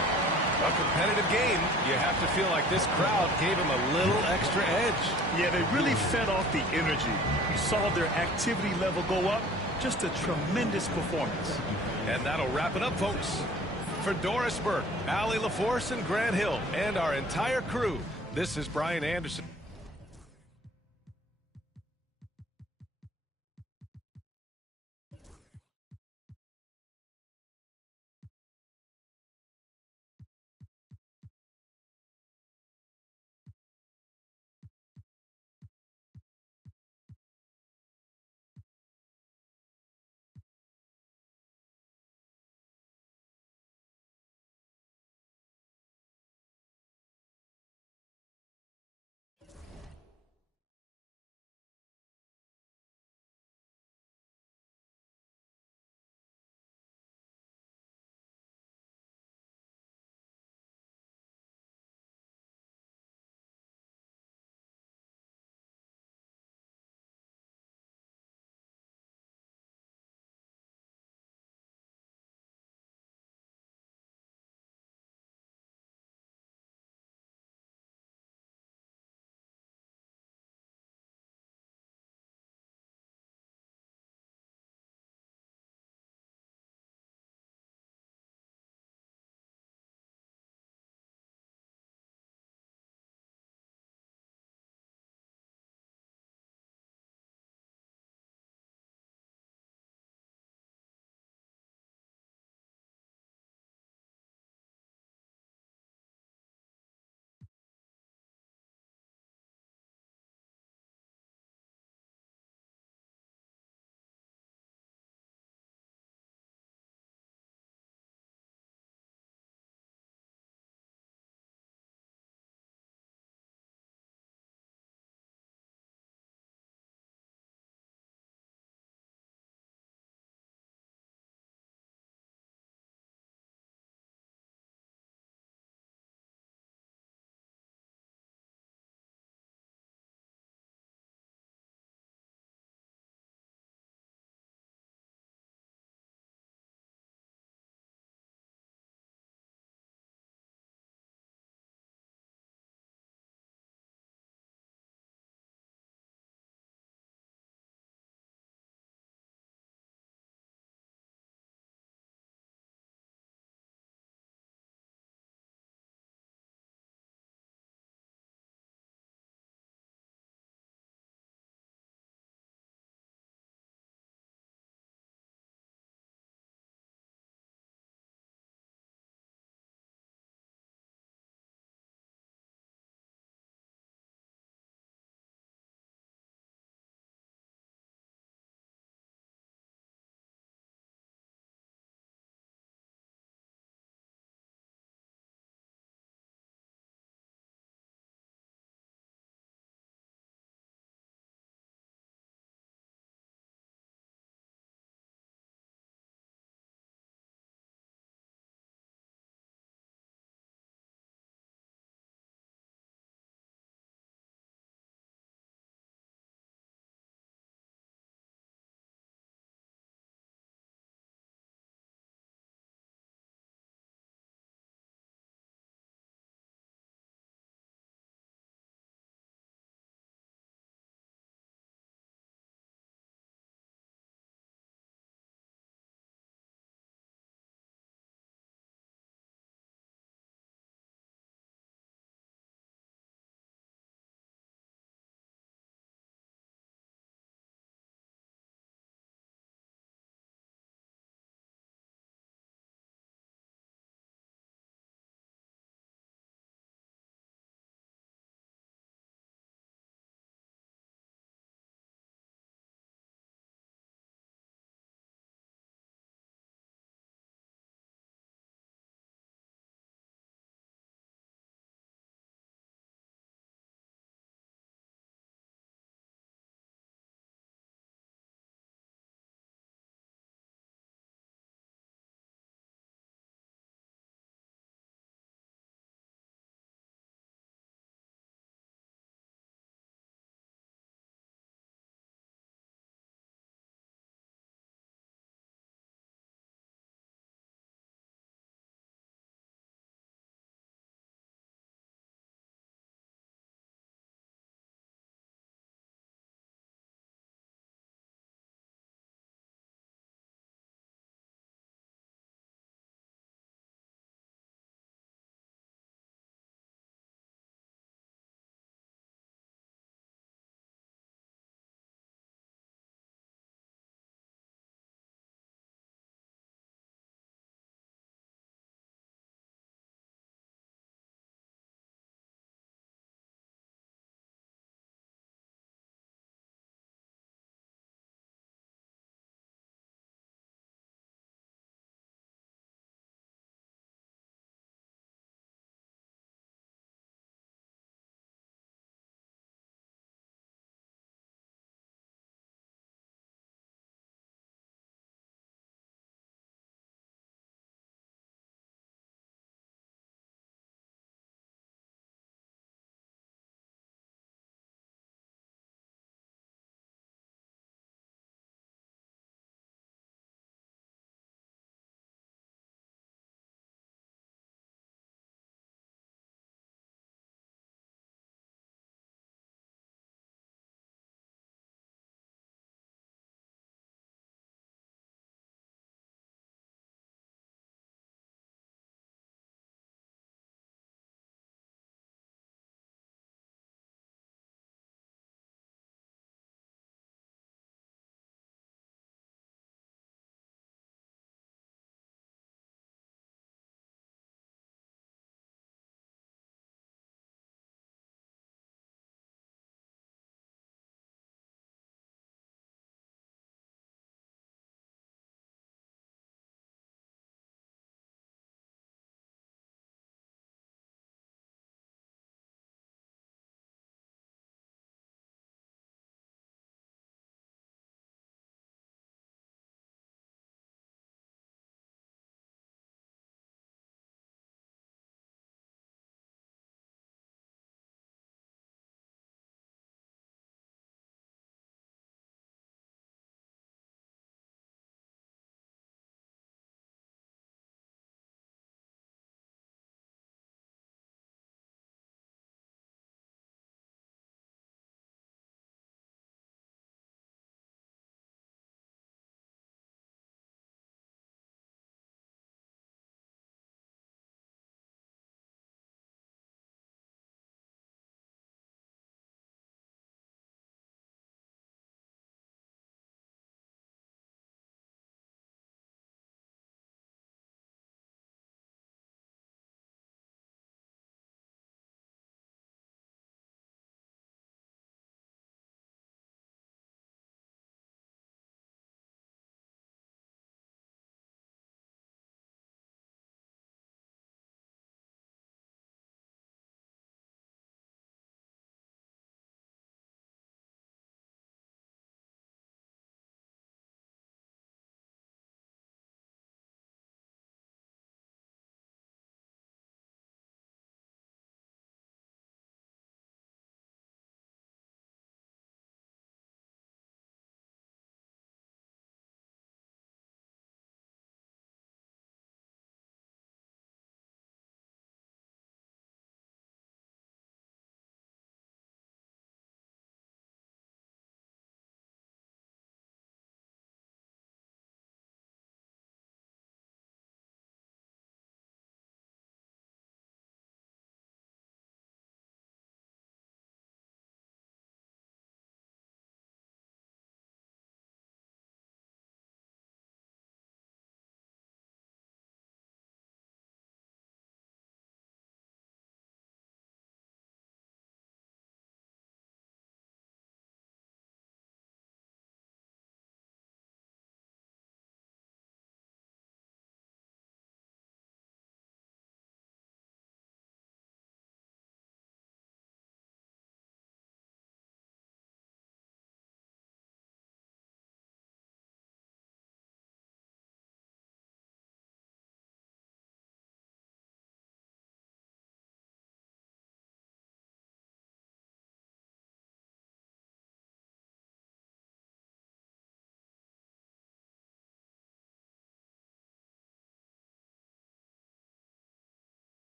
A competitive game. You have to feel like this crowd gave them a little extra edge. Yeah, they really fed off the energy. You saw their activity level go up. Just a tremendous performance. And that'll wrap it up, folks. For Doris Burke, Allie LaForce, and Grant Hill, and our entire crew, this is Brian Anderson.